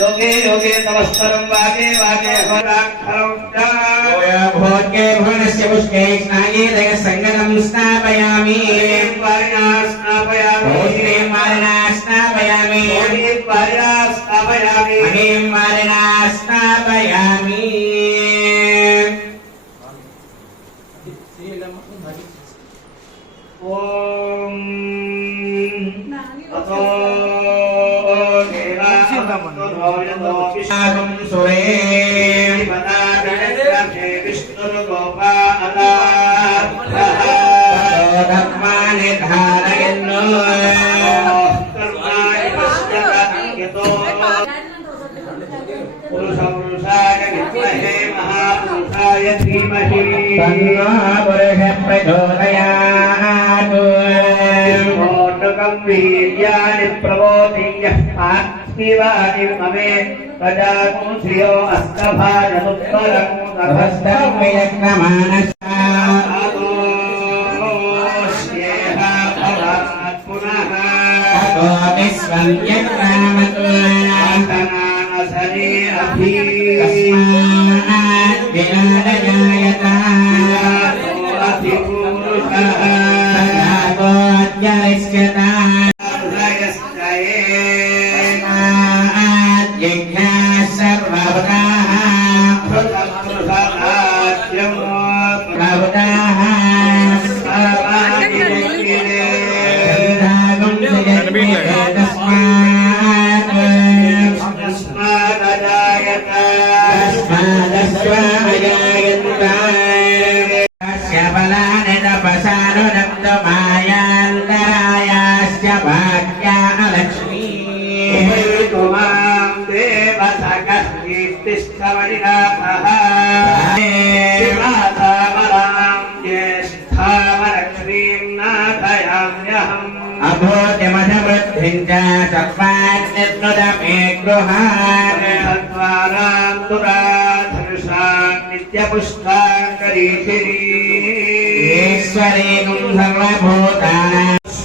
योगे योगे नमस्कारं वागे वागे हराक्षरं भोगे भुवनस्य पुष्पे स्नाये दय संगतं स्नापयामि वारिणा स्नापयामि ओम वारिणा स्नापयामि ओम वारिणा स्नापयामि ओम वारिणा स्नापयामि ओम अतो विष्णुं सुरे पदागणेशे विष्णुर्गोपाला धर्माणि धारयन्नो कर्माणि पश्यतो पुरुषाय विद्महे महापुरुषाय धीमहि तन्नो पुरुषः प्रचोदयात् वीर्याणि प्रबोधिन्यः पार्थिवानि ममे प्रजाकुंसियो अस्तभाजनुत्तरं तपस्तं वियज्ञमानस्यादोष्येहा भवात् पुनः ततो विश्वं यज्ञामतुनासने अभि तस्मात् विनादजायता अधिपुरुषः सदागोद्यरिष्यता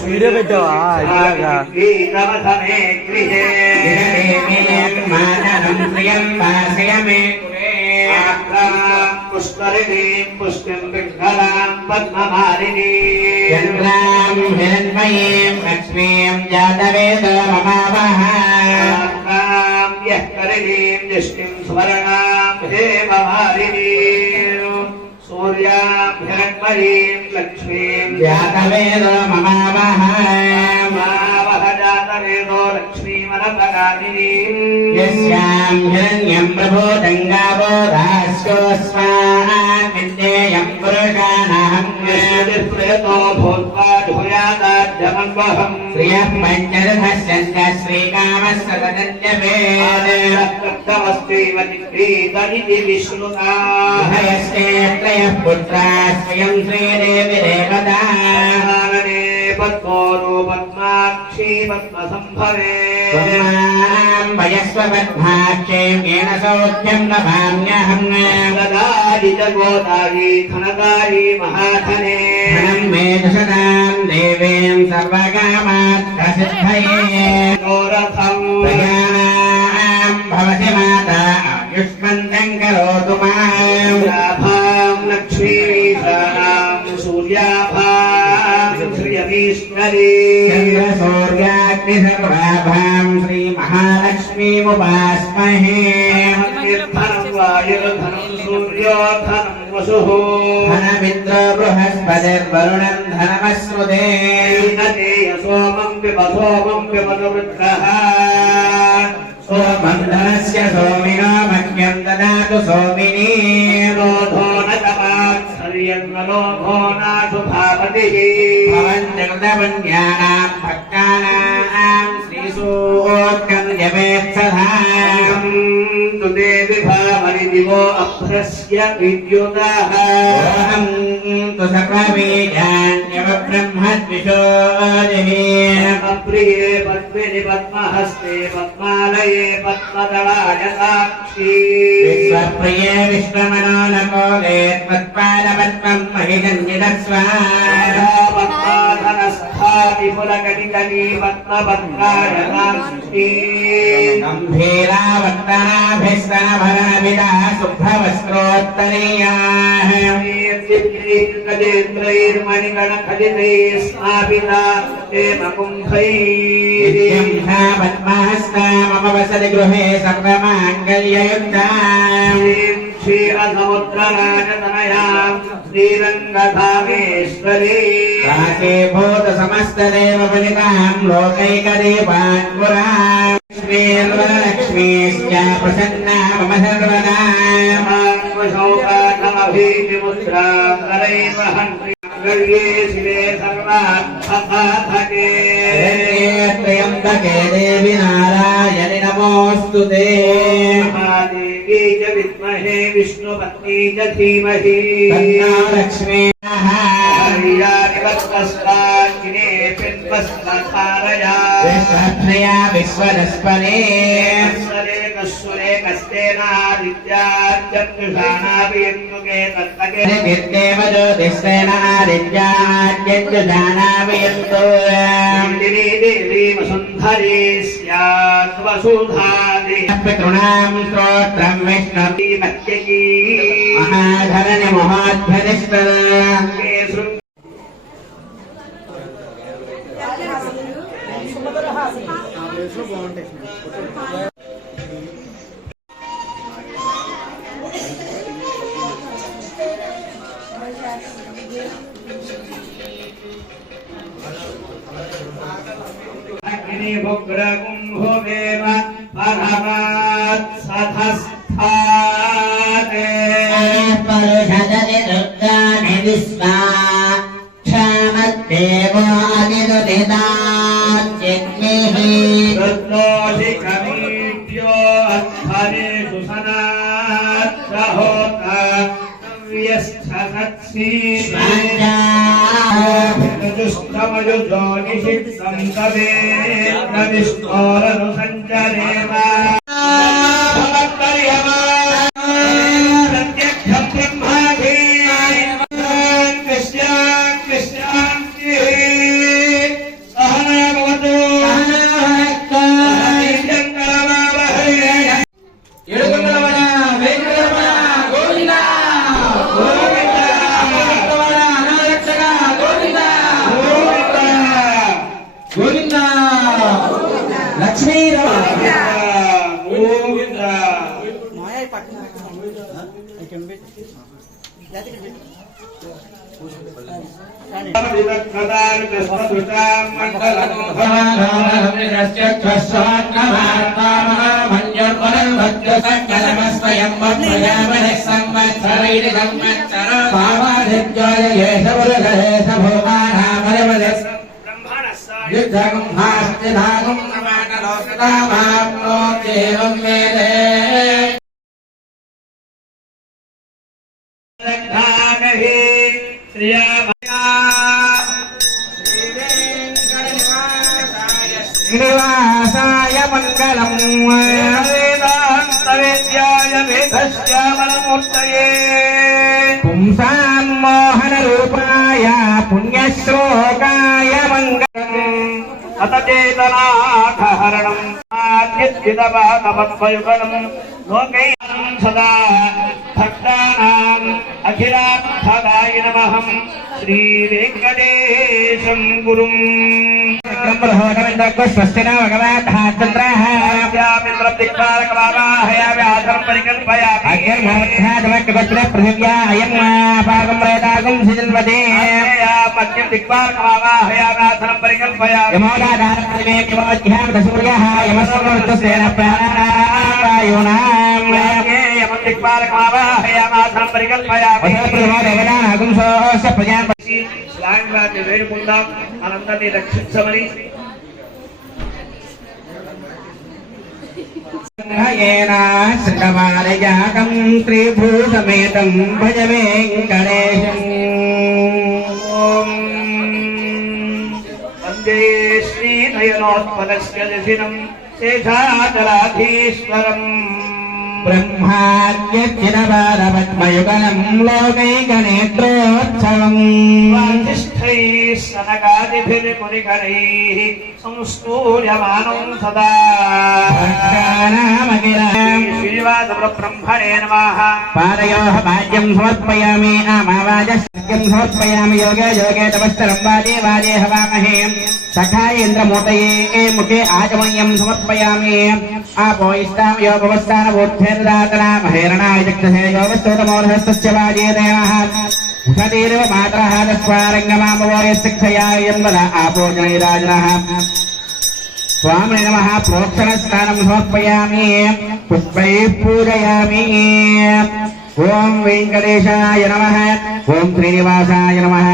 वीडियो పెట్టావా ఇలాగా पुष्करिणीं पुष्टिं पिङ्गलां पद्ममालिनीं चन्द्रां हिरण्मयीं लक्ष्मीं जातवेदो ममावः यः करिणीं दृष्टिं स्वर्णां हेममालिनीं सूर्यां हिरण्मयीं लक्ष्मीं जातवेदो ममावः जातवेदो लक्ष्मीमनपगामिनीं यस्यां हिरण्यं प्रभोदङ्गावो दास्योऽस्मान् विद्येयं पुरुषाणां यस्यतिर्प्रेतो भूत्वा धूयादाद्यमन्वहम् श्रियः पञ्चरथस्य श्रीकामस्य तदन्यवेदमस्त्यैव निगृहीतमिति विश्रुता भयस्ते त्रयः पुत्राः स्वयं श्रीदेवी देवता पद्मोरो पद्माक्षी पद्मसम्भवे वयस्व पद्माक्षीं येन सौख्यं लभाम्यहम् गदारि च गोदारि धनदारि महाधने धनं मे दशदां देवीं सर्वकामार्थसिद्धये गोरथं प्रजानां भवति माता आयुष्मन्तं करोतु मां लाभां लक्ष्मीशानां सूर्याभां श्रियमीश्वरी चन्द्रसूर्याग्निसर्वाभां श्रीमहालक्ष्मीमुपास्महे धनं वायुर्धनं सूर्योधनं वसुः धनमिन्द्रो बृहस्पतिर्वरुणं धनमश्नुते सोमं पिबधुवृद्धः सोमं धनस्य सोमिनो मह्यं ददातु सोमिनी रोधो न तमात्सर्यन्वलोभो नाशुभावतिः भवन्त्यकृतपुण्यानां भक्तानां श्रीसूक्तं जपे भवेत्सधाम् तुते विभावरि दिवो अभ्रस्य विद्युतः ओहं तु सकलबीजान्यवब्रह्मद्विषोदिः अप्रिये पद्मिनि पद्महस्ते पद्मालये पद्मदलायताक्षी विश्वप्रिये विश्वमनोनकोले त्वत्पादपद्मं महिषन्निदस्वा पद्माधनस्थाति पुरकटिकली पद्मपत्रायताक्षी गम्भीरावर्तनाभिस्तनभरणविदा शुभ्रवस्त्रोत्तरीयाः गजेन्द्रैर्मणिगणखचितैः स्नापिता हेमकुम्भैः पद्महस्ता मम वसति गृहे सर्वमाङ्गल्ययुक्ता क्षीरसमुद्रराजतनयां श्रीरङ्गधामेश्वरी काशीभूतसमस्तदेवफलितां लोकैकदेवाङ्कुरां श्रीर्वरलक्ष्मीश्च प्रसन्ना मम सर्वदा शिवे सर्वार्थसाधके त्र्यम्बके देवि नारायणि नमोऽस्तु ते महादेवी च विद्महे विष्णुपत्नी च धीमहि तन्नो लक्ष्मीः हरियादिवत्तस्ताकिने पिन्वस्तारया विश्वप्रिया विश्वदस्परे कस्तेनादित्याद्यक्षुषाणाभियन्तुके तत्तके नित्येव ज्योतिष्ठेनादित्याद्यञ्जुजानाभियन्तु देवी वसुन्धरी स्यात् वसुधादि पितॄणां स्तोत्रं विष्णुमत्यकी महाधरनि महोद्भनिष्ठ भुग्रकुम्भोमेव परमात्सधस्थाते परुषदति दुर्गानि विश्वा क्षामद्देवादिदुनिदाच्चिन्निः रुद्रोषिकमीड्यो अध्वरेषु सनात्सहोता व्यस्थसत्सीष्मा जुष्टमजुजोनिषिक्तं तवेत्र विष्णोरनुसञ्चरेम प्रत्यक्षं ब्रह्माधि कृष्णाङ्कृष्णाङ्कृ सहना भवतु ఏడుకొండలవాడ వెంకటరమణ గోవింద గోవింద అమృతవాడ అనారక్షక గోవింద గోవింద లక్ష్మీ శ్రీనివాసాయ మంగళం వేదాంతవేద్యాయ వేదశ్యామలమూర్తయే పుంసాం మోహన రూపాయ పుణ్యశ్లోకాయ మంగళం అతచేతనాహరణం ఆద్యుతపాదమద్వయుగణం లోకైం సదా భక్తానాం అఖిలార్థదాయ నమః శ్రీ వెంకటేశం గురుం స్వస్తిన భగవద్చంద్రః పృథివ్యా అయం పాకం ప్రేతాకం సిజల్పదే యమోదాధారమోధ్యాం యమస్మృతసేన ప్రాణాయునాం ప్రజా స్వామివారిని వేడుకుందాం, మనందరినీ రక్షించమని. श्रवणालयाकं त्रिभुवसमेतं भज वेङ्कटेशम् वन्दे श्रीनयनोत्पलस्य दशिनं शेषाचलाधीश्वरम् ब्रह्माद्यचिरवारपद्मयुगलं लोकैकनेत्रोत्सवम् स्वाधिष्ठैः सनकादिभिर्मुनिगणैः संस्तूयमानं सदा श्रीवासब्रह्मणे नमः पादयोः वाद्यं समर्पयामि आमावाजस्यं समर्पयामि योगे योगे तपस्तरं वादे वादे हवामहे सखायेन्द्रमूर्तये मुखे आचमनीयं समर्पयामि आपो इष्टां योगवस्थानबोद्धेर्दातना महेरणाय जग्धसे योगस्तोतमोर्हस्तस्य वाजे देवः उषतीर्व मातरः तस्वारङ्गमामवोयस्तिक्षया यन्वद आपो जनैराजनः स्वामिने नमः प्रोक्षणस्नानं समर्पयामि पुष्पैः पूजयामि ओम वेंकटेशाय नमः ओम श्रीनिवासाय नमः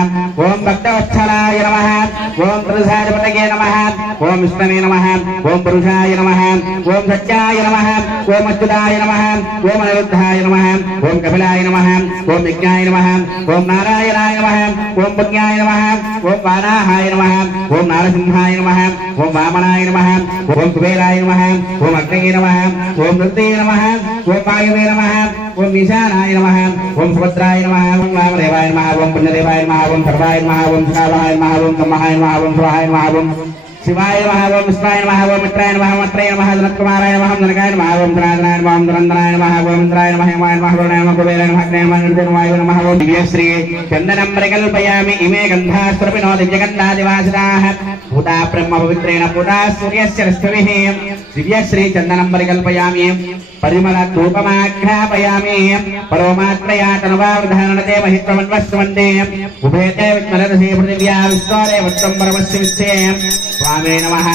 ओम भक्तवत्सलाय नमः ओम प्रसादपतये नमः ओम विष्णवे नमः ओम पुरुषाय नमः ओम सत्याय नमः ओम अच्युताय नमः ओम अनिरुद्धाय नमः ओम कपिलाय नमः ओम यज्ञाय नमः ओम नारायणाय नमः ओम पुण्याय नमः ओम वाराहाय नमः ओम नारसिंहाय नमः ओम वामनाय नमः ओम कुबेराय नमः ओम अग्नये नमः ओम नृत्ये नमः ओम वायुवे नमः ओम ईशानाय नमः ओम सुभद्राय नमः ओम वामदेवाय नमः ओम पुण्यदेवाय नमः ओम सर्वाय नमः ओम शिवाय नमः ओम ब्रह्माय नमः ओम स्वाहाय नमः ओम शिवाय नमः ओम विष्णाय नमः ओम मित्राय नमः ओम अत्रय नमः जनत्कुमाराय नमः ओम जनकाय नमः ओम धनाधनाय नमः ओम धनंदनाय नमः ओम इंद्राय नमः हेमाय नमः वरुणाय नमः कुबेराय नमः अग्नये नमः निर्जनवाय नमः ओम दिव्यश्री चन्दनं प्रकल्पयामि इमे गन्धास्त्रपिनो दिव्यगन्धादिवासिताः भूता ब्रह्म पवित्रेण पूता सूर्यस्य रश्मिभिः दिव्यश्री चन्दनं परिकल्पयामि परिमल धूपमाघ्रापयामि परोमात्रयातनुवावधारणते महित्वमन्वस्वन्दे उभयते विद्मलरसे पृथिव्या विश्वरे वत्सं परमस्य विश्वे स्वामे नमः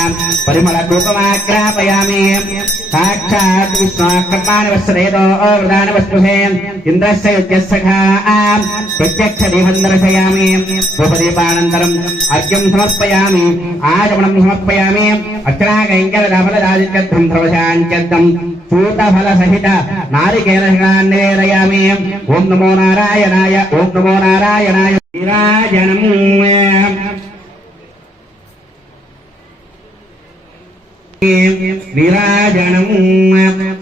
परिमल धूपमाघ्रापयामि साक्षात् विष्णुकर्माणि वत्सरेतो वरदानि वस्तुहे इन्द्रस्य युज्यस्सखा प्रत्यक्ष दीपं दर्शयामि धूपदीपानन्तरम् अर्घ्यं समर्पयामि आचमनं समर्पयामि अक्षराकैङ्करदाफलदादित्यर्थं सर्वशान्त्यर्थं चूतफल सहित नारिकेलशकान् निवेदयामि ओम नमो नारायणाय ओम नमो नारायणाय विराजनम् विराजनम्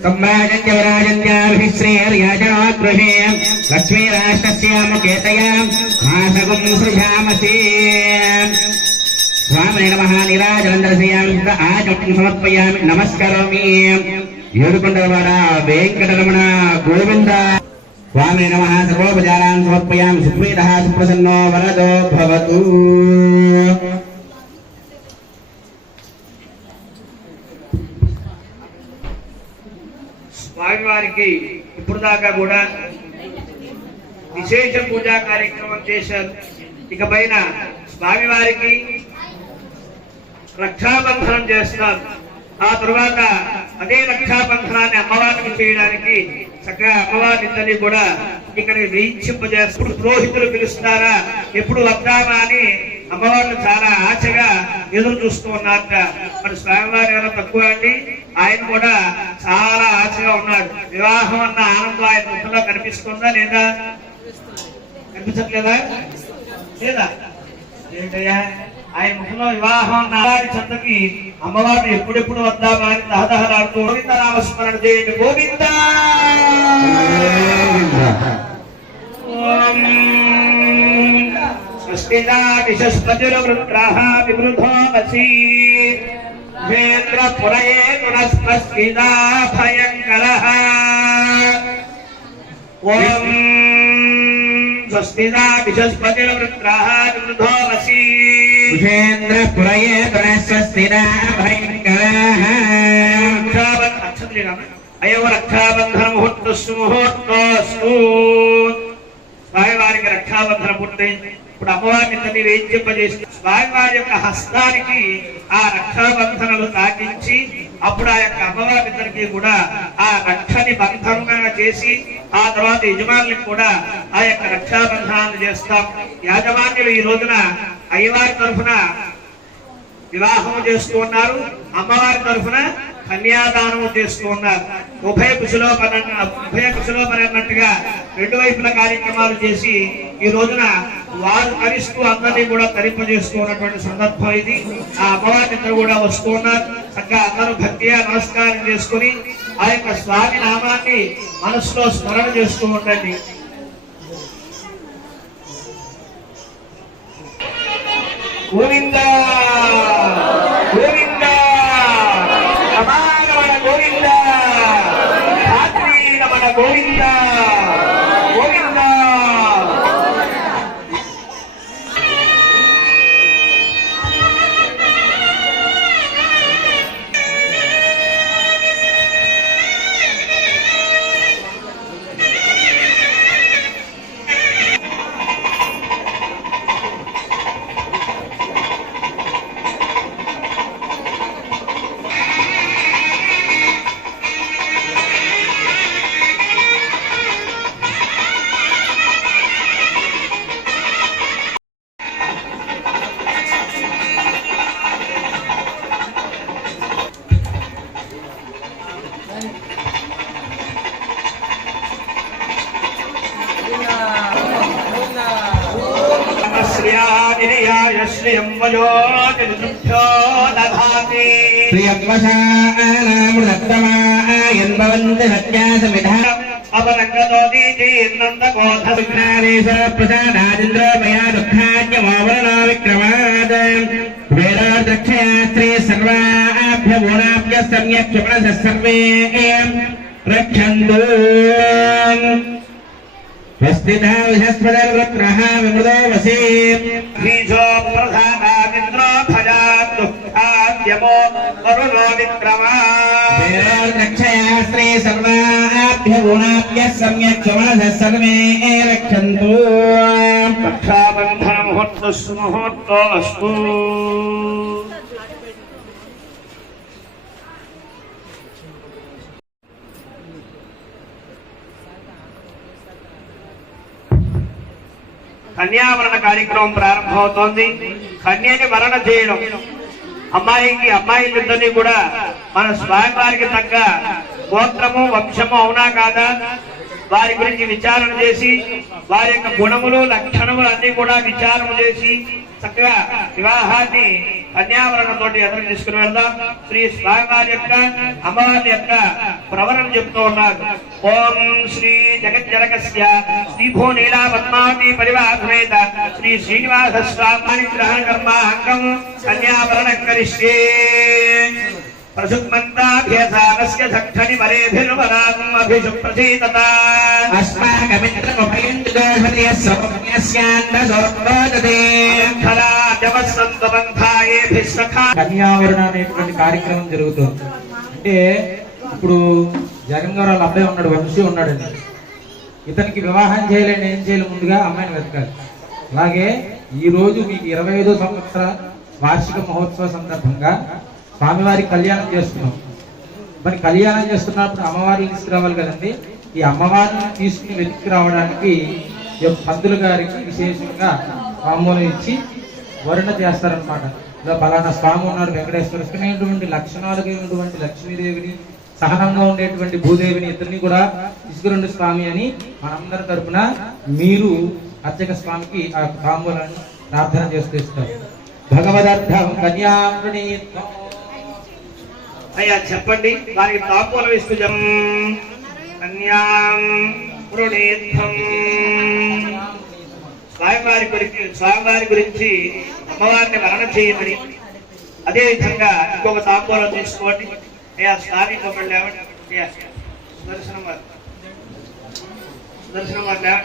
सम्राजन्य विराजन्याभिः श्रीर्याजनोद्गृहे लक्ष्मीराष्ट्रस्य मुखेतया भासगुं सृजामसि स्वामिने नमः निराजनं दर्शयामि आचमनं समर्पयामि नमस्करोमि ఏడుకొండలవాడ వెంకటరమణ గోవింద స్వామి నమః సర్వోపచారాన్ సమర్పయామి సుప్రీతః సుప్రసన్నో వరదో భవతు స్వామివారికి ఇప్పుడు దాకా కూడా విశేష పూజా కార్యక్రమం చేశారు. ఇక పైన స్వామివారికి రక్షాబంధనం చేస్తారు. ఆ తరువాత అదే రక్షాబంధనాన్ని అమ్మవారికి చేయడానికి చక్కగా అమ్మవారిద్దరిని కూడా ఇక్కడ వేయించింపజేస్తారు. పురోహితులు పిలుస్తారా, ఎప్పుడు వద్దామా అని అమ్మవారిని చాలా ఆశగా ఎదురు చూస్తూ ఉన్నారట. మరి స్వామివారు ఎవరో తక్కువ అండి, ఆయన కూడా చాలా ఆశగా ఉన్నాడు. వివాహం అన్న ఆనందం ఆయన ముఖంలో కనిపిస్తుందా లేదా? కనిపించట్లేదా? లేదా? ఏంటయ్యా ఆయన ముఖంలో వివాహం నారాయణ చెంతకి అమ్మవారిని ఎప్పుడెప్పుడు వద్దామా అని దహదహలాడుతూ గోవింద నామస్మరణ చేయండి. గోవింద స్వస్తిదాశస్పతిరువృత్రాః వివృధో వసీ వేంద్ర పురయే తునస్పస్తిదా భయంకరః. ఓం స్వస్తిదాశస్పతిరువృత్రాః వివృధో వసీ సుషేంద్ర పురయే తునస్పస్తిదా భయంకరః. అయో రక్షాబంధన ముహూర్తస్సు ముహూర్తోస్తు. స్వామివారికి రక్షాబంధన పుట్టింది. ఇప్పుడు అమ్మవారిని తల్లి వేయింపజేసి స్వామివారి యొక్క హస్తానికి ఆ రక్షాబంధనలు తాకించి అప్పుడు ఆ యొక్క అమ్మవారిద్దరికి కూడా ఆ రక్షని బంధనంగా చేసి ఆ తర్వాత యజమానులకు కూడా ఆ యొక్క రక్షాబంధనాన్ని చేస్తాం. యాజమాన్యులు ఈ రోజున అయ్యవారి తరఫున వివాహం చేస్తూ ఉన్నారు, అమ్మవారి తరఫున కన్యాదానం చేస్తూ ఉన్నారు. ఉభయ కుశలోపరి అన్నట్టుగా రెండు వైపుల కార్యక్రమాలు చేసి ఈ రోజున వారు తరిస్తూ అందరినీ కూడా తరింపజేస్తూ ఉన్నటువంటి సందర్భం ఇది. ఆ అమ్మవారిని ఇద్దరు కూడా వస్తూ ఉన్నారు. చక్కగా అందరూ భక్తిగా నమస్కారం చేసుకుని ఆ యొక్క స్వామి నామాన్ని మనసులో స్మరణ చేస్తూ ఉండండి. గోవింద గోవింద రమారమణ గోవింద రాత్రి రమణ గోవింద గోవింద. రక్షంతు స్వస్తితా విశస్పదర్వృత్రః విమృదో వసే బీజో ప్రధానాదింద్రో భజాత్ దుఃఖాద్యమో వరుణో విక్రమా రక్షయాస్త్రే సర్వాభ్య గుణాభ్య సమ్యక్ మనసః సర్వే రక్షంతు. రక్షాబంధన ముహూర్తోస్తు. కన్యావరణ కార్యక్రమం ప్రారంభమవుతోంది. కన్యని వరణ చేయడం, అమ్మాయిలిద్దరినీ కూడా మన స్వామివారికి తగ్గ గోత్రము వంశము అవునా కాదా వారి గురించి విచారణ చేసి వారి యొక్క గుణములు లక్షణములు అన్ని కూడా విచారణ చేసి చక్కగా వివాహాన్ని కన్యావరణంతో ఎదురు తీసుకుని వెళ్దాం. శ్రీ స్వామివారి యొక్క అమ్మవారి యొక్క ప్రవరణ చెప్తూ ఉన్నారు. ఓం శ్రీ జగజ్జనకస్య శ్రీభూ నీలా పద్మావతి పరివారమేత శ్రీ శ్రీనివాస స్వామి గ్రహణ కర్మ అంగం కన్యావరణ కరిష్యే. ప్రసుక్మంతాభ్యసానస్య సక్షని వరేభిర్వరాగం అభిషుప్రసీతత అస్మాకమిత్రముభయంతుదోషతియ సౌమ్యస్యాంధసోర్వోదతే ఖలాజవస్సంతబంధాయేభిస్సఖా. కన్యావరణ అనేటువంటి కార్యక్రమం జరుగుతుంది. అంటే ఇప్పుడు జగన్ గారు వాళ్ళ అబ్బాయి ఉన్నాడు, వంశీ ఉన్నాడండి. ఇతనికి వివాహం చేయలేని ఏం చేయాలి, ముందుగా అమ్మాయిని వెతకాలి. అలాగే ఈ రోజు మీకు 25వ సంవత్సర వార్షిక మహోత్సవ సందర్భంగా స్వామివారి కళ్యాణం చేస్తున్నాం. మరి కళ్యాణం చేస్తున్నప్పుడు అమ్మవారిని తీసుకురావాలి కదండి. ఈ అమ్మవారిని తీసుకుని వెతికి రావడానికి పంతులు గారికి విశేషంగా తాంబూలం ఇచ్చి వరుణ చేస్తారనమాట. ఇలా పలానా స్వామి ఉన్నారు, వెంకటేశ్వర లక్షణాలు ఉన్నటువంటి లక్ష్మీదేవిని, సహనంగా ఉండేటువంటి భూదేవిని ఇద్దరిని కూడా తీసుకురండి స్వామి అని మనందరి తరపున మీరు అర్చక స్వామికి ఆ తాంబూలాన్ని ప్రార్థన చేస్తూ ఇస్తారు. భగవదర్థం కన్యావృణీత్వం. అయ్యా చెప్పండి, వారికి తాంబూలం ఇస్తూ కన్యాం వృణీత్వం. స్వామివారి గురించి అమ్మవారిని వరణ చేయమని, అదే విధంగా ఇంకొక తాంబూలం తీసుకోండి. అయ్యా స్వామి లేవండి. అయ్యా సుదర్శనం వారు లేవండి.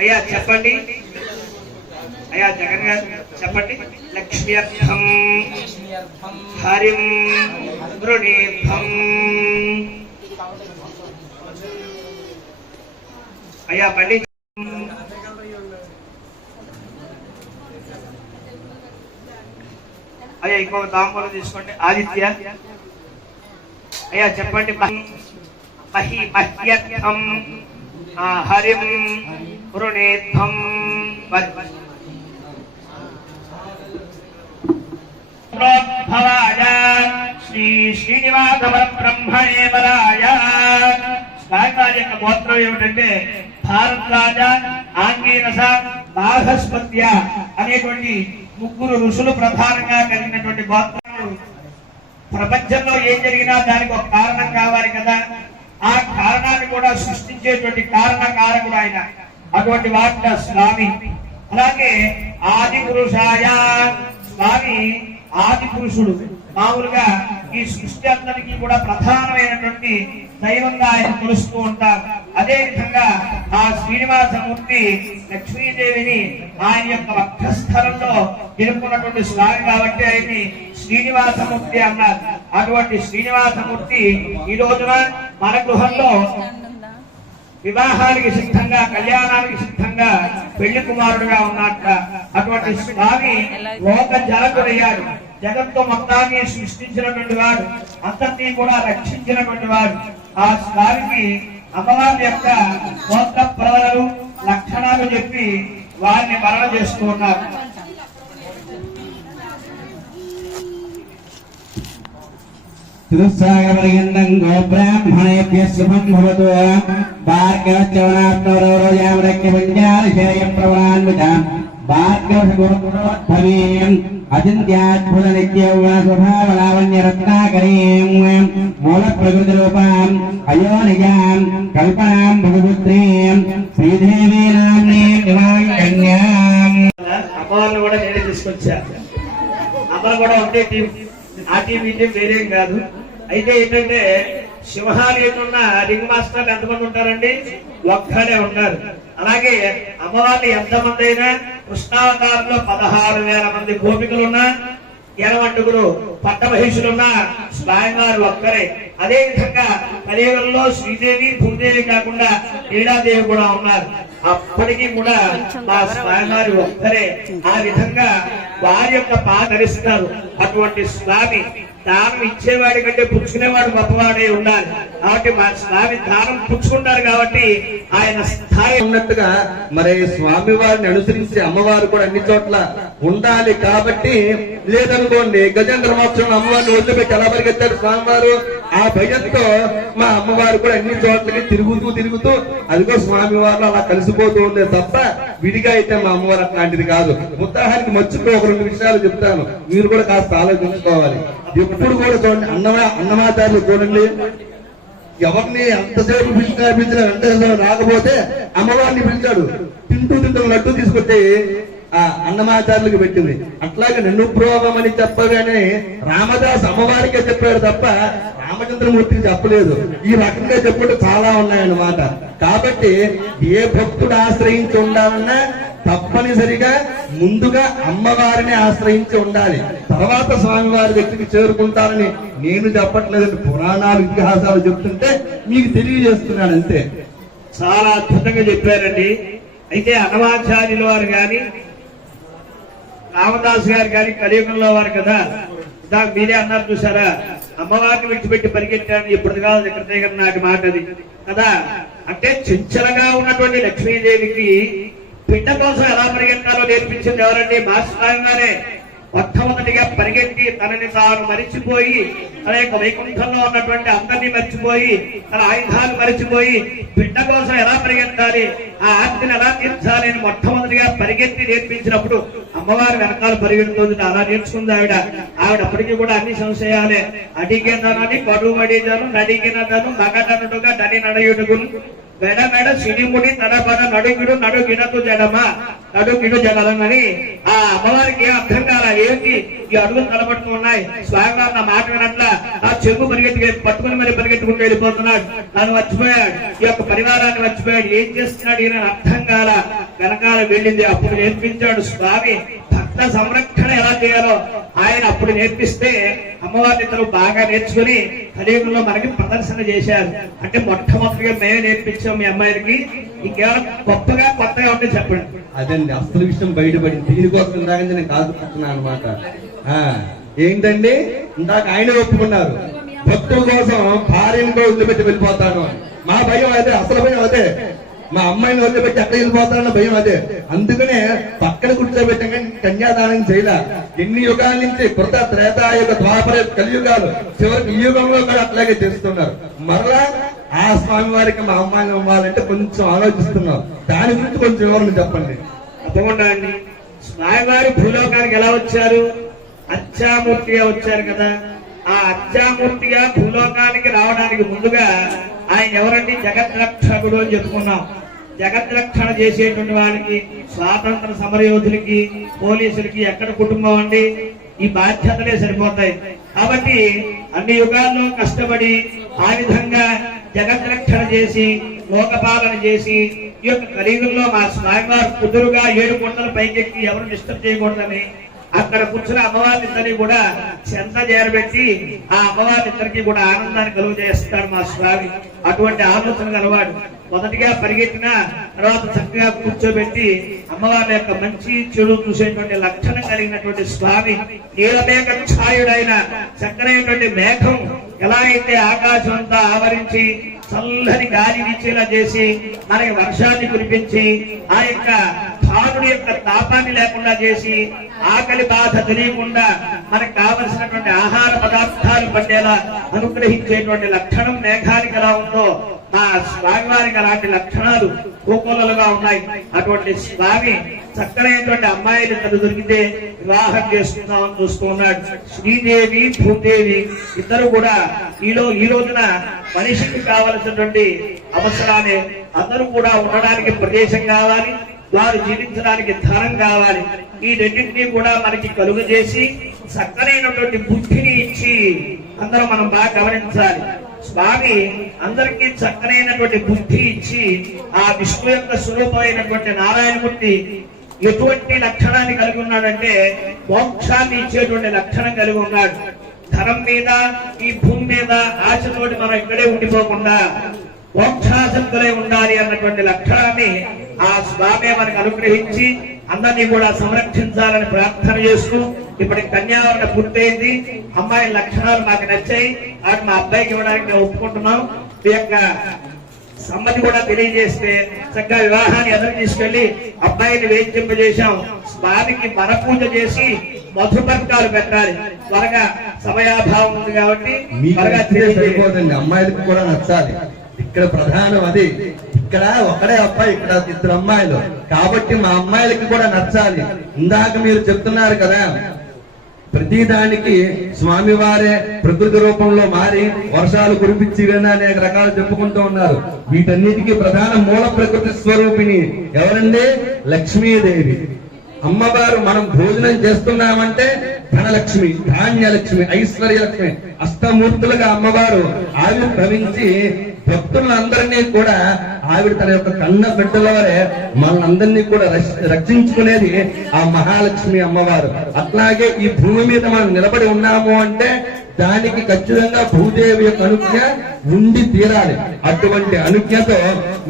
అయ్యా చెప్పండి, అయ్యా జగన్ గారు చెప్పండి. లక్ష్మ్యర్థం హరిం వృణీత్వం. అయ్యా మళ్ళీ అయ్యా ఇంకొక తాంబూలం తీసుకోండి. ఆదిత్య అయ్యా చెప్పండి. మహ్యర్థం హరిం వృణీత్వం. శ్రీనివాస బ్రహ్మణేమరాయ. స్వామివారి యొక్క గోత్రం ఏమిటంటే భారద్వాజ, ఆంగీరస, బాహస్పత్య అనేటువంటి ముగ్గురు ఋషులు ప్రధానంగా కలిగినటువంటి గోత్రాలు. ప్రపంచంలో ఏం జరిగినా దానికి ఒక కారణం కావాలి కదా, ఆ కారణాన్ని కూడా సృష్టించేటువంటి కారణకారకుడు ఆయన. అటువంటి వాట స్వామి. అలాగే ఆది పురుషాయ, స్వామి ఆది పురుషుడు. మామూలుగా ఈ సృష్టి అంతటికీ కూడా ప్రధానమైనటువంటి దైవంగా ఆయన కొలుస్తూ ఉంటారు. అదే విధంగా ఆ శ్రీనివాసమూర్తి లక్ష్మీదేవిని ఆయన యొక్క వక్షస్థలంలో నిలుపుకున్నటువంటి స్వామి కాబట్టి ఆయన్ని శ్రీనివాసమూర్తి అన్నారు. అటువంటి శ్రీనివాసమూర్తి ఈ రోజున మన గృహంలో వివాహానికి సిద్ధంగా, కళ్యాణానికి సిద్ధంగా పెళ్లి కుమారుడుగా ఉన్నట్ట. అటువంటి స్వామి లోక జలకుడయ్యాడు. జగత్తు మొత్తాన్ని సృష్టించినటువంటి వాడు, అంతటినీ కూడా రక్షించినటువంటి వాడు. ఆ స్వామికి అమ్మవారి యొక్క గోత్ర ప్రవరలు, లక్షణాలు చెప్పి వారిని మరణ చేస్తూ ఉన్నారు. చతుస్సాగరపర్యంతం గోబ్రాహ్మణేభ్యः శుభం భవతు. భార్గవశ్చవనాత్మరోరోజామరక్యపంచారిశేయం ప్రవరాన్వితాం భార్గవగోత్రోద్భవీం అచింత్యాద్భుత నిత్యౌవనస్వభావలావణ్యరత్నాకరీం మూలప్రకృతిరూపాం అయోనిజాం కల్పనాం భగపుత్రీం శ్రీదేవీ నామ్నీం ఇమాం కన్యాం. అమ్మవారిని కూడా నేనే తీసుకొచ్చా. అమ్మలు కూడా ఉంటే టీం, ఆ టీం ఈ టీం వేరేం కాదు. అయితే ఏంటంటే సింహాలయంలో ఉన్న రింగ్ మాస్టర్లు ఎంతమంది ఉంటారండి? ఒక్కడే ఉంటారు. అలాగే అమ్మవారిని ఎంతమంది అయినా కృష్ణావతారంలో 16,000 మంది గోపికలున్నా, 80 పట్టమహిషులున్నా స్వామివారు ఒక్కరే. అదే విధంగా కలియుగంలో శ్రీదేవి, భూదేవి కాకుండా నీలాదేవి కూడా ఉన్నారు. అప్పటికీ కూడా మా స్వామివారి ఒక్కరే. ఆ విధంగా వారి యొక్క పాదరిస్తారు. అటువంటి స్వామి దానం ఇచ్చేవాడి కంటే పుచ్చుకునేవాడు గొప్పవాడే ఉండాలి. కాబట్టి మా స్వామి దానం పుచ్చుకుంటారు కాబట్టి ఆయన స్థాయి ఉన్నట్టుగా మరి స్వామి వారిని అనుసరించి అమ్మవారు కూడా అన్ని చోట్ల ఉండాలి. కాబట్టి లేదనుకోండి గజేంద్ర మోక్షంలో అమ్మవారిని వదిలిపెట్టి ఎలా పరిగెత్తారు స్వామివారు? ఆ భయంతో మా అమ్మవారు కూడా అన్ని చోట్లకి తిరుగుతూ అదిగో స్వామి వారు అలా కలిసిపోతూ ఉండే తప్ప విడిగా అయితే మా అమ్మవారు అట్లాంటిది కాదు. ఉదాహరణకి మర్చిపోయి ఒక 2 విషయాలు చెప్తాను, మీరు కూడా కాస్త ఆలోచించుకోవాలి. ఎప్పుడు కూడా చూడండి, అన్నమాచార్యులు చూడండి, ఎవరిని అంతసేపు పిలిచినా వెంకటేశ్వర రాకపోతే అమ్మవారిని పిలిచాడు. తింటూ లడ్డు తీసుకొచ్చి ఆ అన్నమాచార్యులకు పెట్టింది. అట్లాగే నిన్ను ప్రోగం అని చెప్పగానే రామదాస్ అమ్మవారికే చెప్పాడు తప్ప రామచంద్రమూర్తికి చెప్పలేదు. ఈ రకంగా చెప్పుకుంటే చాలా ఉన్నాయన్నమాట. కాబట్టి ఏ భక్తుడు ఆశ్రయించి ఉండాలన్నా తప్పనిసరిగా ముందుగా అమ్మవారిని ఆశ్రయించి ఉండాలి. తర్వాత స్వామివారి దగ్గరికి చేరుకుంటారని నేను చెప్పట్లేదండి, పురాణాలు ఇతిహాసాలు చెప్తుంటే మీకు తెలియజేస్తున్నాను అంతే. చాలా అద్భుతంగా చెప్పారండి. అయితే అన్నమాచార్యుల వారు గాని, రామదాస్ గారు గాని కలియుగంలో వారు కదా. దాకా మీరే అన్నారు చూసారా, అమ్మవారిని విడిచిపెట్టి పరిగెత్తాను. ఇప్పుడు కాదు దగ్గర నాటి మాట అది కదా. అంటే చంచలగా ఉన్నటువంటి లక్ష్మీదేవికి బిడ్డ కోసం ఎలా పరిగెత్తాలో నేర్పించింది ఎవరండి? మా స్వామి వారే. మొట్టమొదటిగా పరిగెత్తి తనని తాను మరిచిపోయి, తన యొక్క వైకుంఠంలో ఉన్నటువంటి అందరినీ మర్చిపోయి, తన ఆయుధాలు మరిచిపోయి బిడ్డ కోసం ఎలా పరిగెత్తాలి, ఆ ఆర్తిని ఎలా తీర్చాలి అని మొట్టమొదటిగా పరిగెత్తి నేర్పించినప్పుడు అమ్మవారి వెనకాల పరిగెడుతుంది. అలా నేర్చుకుంది ఆవిడ. అప్పటికీ కూడా అన్ని సంశయాలే. అడిగినని పడుబడిదను, నడిగినదను, మగడనుడుగా నడి నడయుడుగును, మెడ మెడ సిడిముడి తడబడ నడుగిడు నడుగిడకు జడమా నడుగిడు జడమని ఆ అమ్మవారికి అర్థం కాల. ఏంటి ఈ అడుగులు తలబడుతూ ఉన్నాయి? స్వామివారు నా మాట వినట్ల ఆ చెంగు పరిగెత్తి పట్టుకుని మరి పరిగెత్తుకుంటూ వెళ్ళిపోతున్నాడు. తను మర్చిపోయాడు, ఈ యొక్క పరివారాన్ని మర్చిపోయాడు. ఏం చేస్తున్నాడు ఈయన అర్థం కాల. వెనకాల వెళ్ళింది. అప్పుడు నేర్పించాడు స్వామి భక్త సంరక్షణ ఎలా చేయాలో. ఆయన అప్పుడు నేర్పిస్తే అమ్మవారిని ఇద్దరు బాగా నేర్చుకుని కలియుగంలో మనకి ప్రదర్శన చేశారు. అంటే మొట్టమొదటిగా మేమే నేర్పించాం మీ అమ్మాయికి. ఇంకేమైనా కొత్తగా ఉంటే చెప్పండి. అదండి అసలు విషయం బయటపడింది. దీనికోసం ఇందాక నేను కాదుకుంటున్నాను అనమాట. ఏంటండి, ఇందాక ఆయన ఒప్పుకున్నారు భక్తుల కోసం భార్యను కూడా వదిలిపెట్టి వెళ్ళిపోతాను. మా భయం అదే, అసలు భయం అదే. మా అమ్మాయిని వదిలిపెట్టి ఎక్కడ వెళ్ళిపోతారన్న భయం అదే. అందుకనే పక్కన కూర్చోబెట్టాం కానీ కన్యాదానం చేయలే. ఎన్ని యుగాల నుంచి కృత త్రేతాయుగ ద్వాపర కలియుగాలు చివరికి ఈ యుగంలో కూడా అట్లాగే చేస్తున్నారు. మరలా ఆ స్వామి వారికి మా అమ్మాయిని అవ్వాలంటే కొంచెం ఆలోచిస్తున్నాం. దాని గురించి కొంచెం వివరణ చెప్పండి. తప్పకుండా అండి. స్వామివారి భూలోకానికి ఎలా వచ్చారు? అర్చామూర్తిగా వచ్చారు కదా. ఆ అర్చామూర్తిగా భూలోకానికి రావడానికి ముందుగా ఆయన ఎవరండి? జగద్రక్షకుడు అని చెప్పుకున్నాం. జగద్రక్షణ చేసేటువంటి వాళ్ళకి, స్వాతంత్ర సమరయోధులకి, పోలీసులకి ఎక్కడ కుటుంబం అండి? ఈ బాధ్యతలే సరిపోతాయి. కాబట్టి అన్ని యుగాల్లో కష్టపడి ఆ విధంగా జగద్రక్షణ చేసి లోకపాలన చేసి ఈ యొక్క కలియుగంలో మా స్వామివారు కుదురుగా 7 కొండల పైకెక్కి ఎవరు డిస్టర్బ్ చేయకూడదని అక్కడ కూర్చున్న అమ్మవారిద్దరిని కూడా చెంత చేరబెట్టి ఆ అమ్మవారిద్దరికి కూడా ఆనందాన్ని కలుగు చేస్తాడు మా స్వామి. అటువంటి ఆలోచన గలవాడు. మొదటిగా పరిగెట్టిన తర్వాత చక్కగా కూర్చోబెట్టి అమ్మవారి యొక్క మంచి చెడు చూసేటువంటి లక్షణం కలిగినటువంటి స్వామి. నీలమేఘ ఛాయుడైన చక్కనైనటువంటి మేఘం ఎలా అయితే ఆకాశం అంతా ఆవరించి చల్లని గాలి వీచేలా చేసి మనకి వర్షాన్ని కురిపించి ఆ యొక్క భానుడి యొక్క తాపాన్ని లేకుండా చేసి ఆకలి బాధ తెలియకుండా మనకు కావలసినటువంటి ఆహార పదార్థాలు పట్టేలా అనుగ్రహించేటువంటి లక్షణం మేఘానికి ఎలా ఉందో మా స్వామివారికి అలాంటి లక్షణాలు కోకోలలుగా ఉన్నాయి. అటువంటి స్వామి చక్కనైనటువంటి అమ్మాయిలు తను దొరికితే వివాహం చేసుకుందామని చూస్తున్నాడు. శ్రీదేవి భూదేవి ఇద్దరు కూడా ఈ రోజున మనిషికి కావలసినటువంటి అవసరాలే. అందరూ కూడా ఉండడానికి ప్రదేశం కావాలి, వారు జీవించడానికి ధనం కావాలి. ఈ రెండింటినీ కూడా మనకి కలుగు చేసి చక్కనైనటువంటి బుద్ధిని ఇచ్చి అందరూ మనం బాగా గమనించాలి. స్వామి అందరికీ చక్కనైనటువంటి బుద్ధి ఇచ్చి ఆ విష్ణు యొక్క స్వరూపమైనటువంటి నారాయణమూర్తి ఎటువంటి లక్షణాన్ని కలిగి ఉన్నాడంటే మోక్షాన్ని ఇచ్చేటువంటి లక్షణం కలిగి ఉన్నాడు. ధనం మీద ఈ భూమి మీద ఆశతోటి మనం ఇక్కడే ఉండిపోకుండా మోక్షాసక్తులై ఉండాలి అన్నటువంటి లక్షణాన్ని ఆ స్వామి మనకు అనుగ్రహించి అందరినీ కూడా సంరక్షించాలని ప్రార్థన చేస్తూ ఇప్పటికి కన్యావరణ పూర్తయింది. అమ్మాయి లక్షణాలు మాకు నచ్చాయి. వాటి మా అబ్బాయికి ఇవ్వడానికి మేము ఒప్పుకుంటున్నాం. ఈ యొక్క సమ్మతి కూడా తెలియజేస్తే చక్కగా వివాహాన్ని ఎదురు తీసుకెళ్లి అబ్బాయిని వేయించింపజేశాం. స్వామికి మన పూజ చేసి మధుపర్కాలు పెట్టాలి. త్వరగా సమయాభావం ఉంది కాబట్టి త్వరగా సరిపోదండి, అమ్మాయిలకు కూడా నచ్చాలి. ఇక్కడ ప్రధానం అది. ఇక్కడ ఒకడే అబ్బాయి, ఇక్కడ 2 అమ్మాయిలు కాబట్టి మా అమ్మాయిలకి కూడా నచ్చాలి. ఇందాక మీరు చెప్తున్నారు కదా, ప్రతిదానికి స్వామివారే ప్రకృతి రూపంలో మారి వర్షాలు కురిపించి అనేక రకాలు చెప్పుకుంటూ ఉన్నారు. వీటన్నిటికీ ప్రధాన మూల ప్రకృతి స్వరూపిణి ఎవరండి? లక్ష్మీదేవి అమ్మవారు. మనం భోజనం చేస్తున్నామంటే ధనలక్ష్మి, ధాన్యలక్ష్మి, ఐశ్వర్యలక్ష్మి అష్టమూర్తులుగా అమ్మవారు ఆవిర్భవించి భక్తులందరినీ కూడా ఆవిడ తన యొక్క కన్న బిడ్డలవరే మనందరినీ కూడా రక్షించుకునేది ఆ మహాలక్ష్మి అమ్మవారు. అట్లాగే ఈ భూమి మీద మనం నిలబడి ఉన్నాము అంటే దానికి ఖచ్చితంగా భూదేవి యొక్క అనుజ్ఞ ఉండి తీరాలి. అటువంటి అనుజ్ఞతో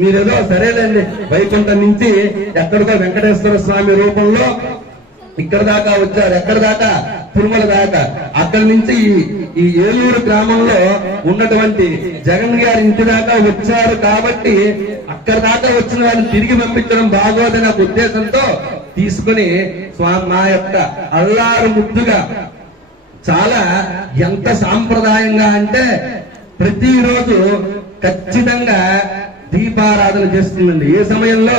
మీరేదో సరేలేండి వైకుంఠం నుంచి ఎక్కడికో వెంకటేశ్వర స్వామి రూపంలో ఇక్కడ దాకా వచ్చారు. ఎక్కడ దాకా? తిరుమల దాకా. అక్కడి నుంచి ఈ ఏలూరు గ్రామంలో ఉన్నటువంటి జగన్ గారి ఇంటి దాకా వచ్చారు. కాబట్టి అక్కడ దాకా వచ్చిన వారిని తిరిగి పంపించడం బాగోదనే ఒక ఉద్దేశంతో తీసుకుని స్వామి మా యొక్క అల్లారు ముద్దుగా చాలా ఎంత సాంప్రదాయంగా అంటే ప్రతిరోజు ఖచ్చితంగా దీపారాధన చేస్తుందండి. ఏ సమయంలో?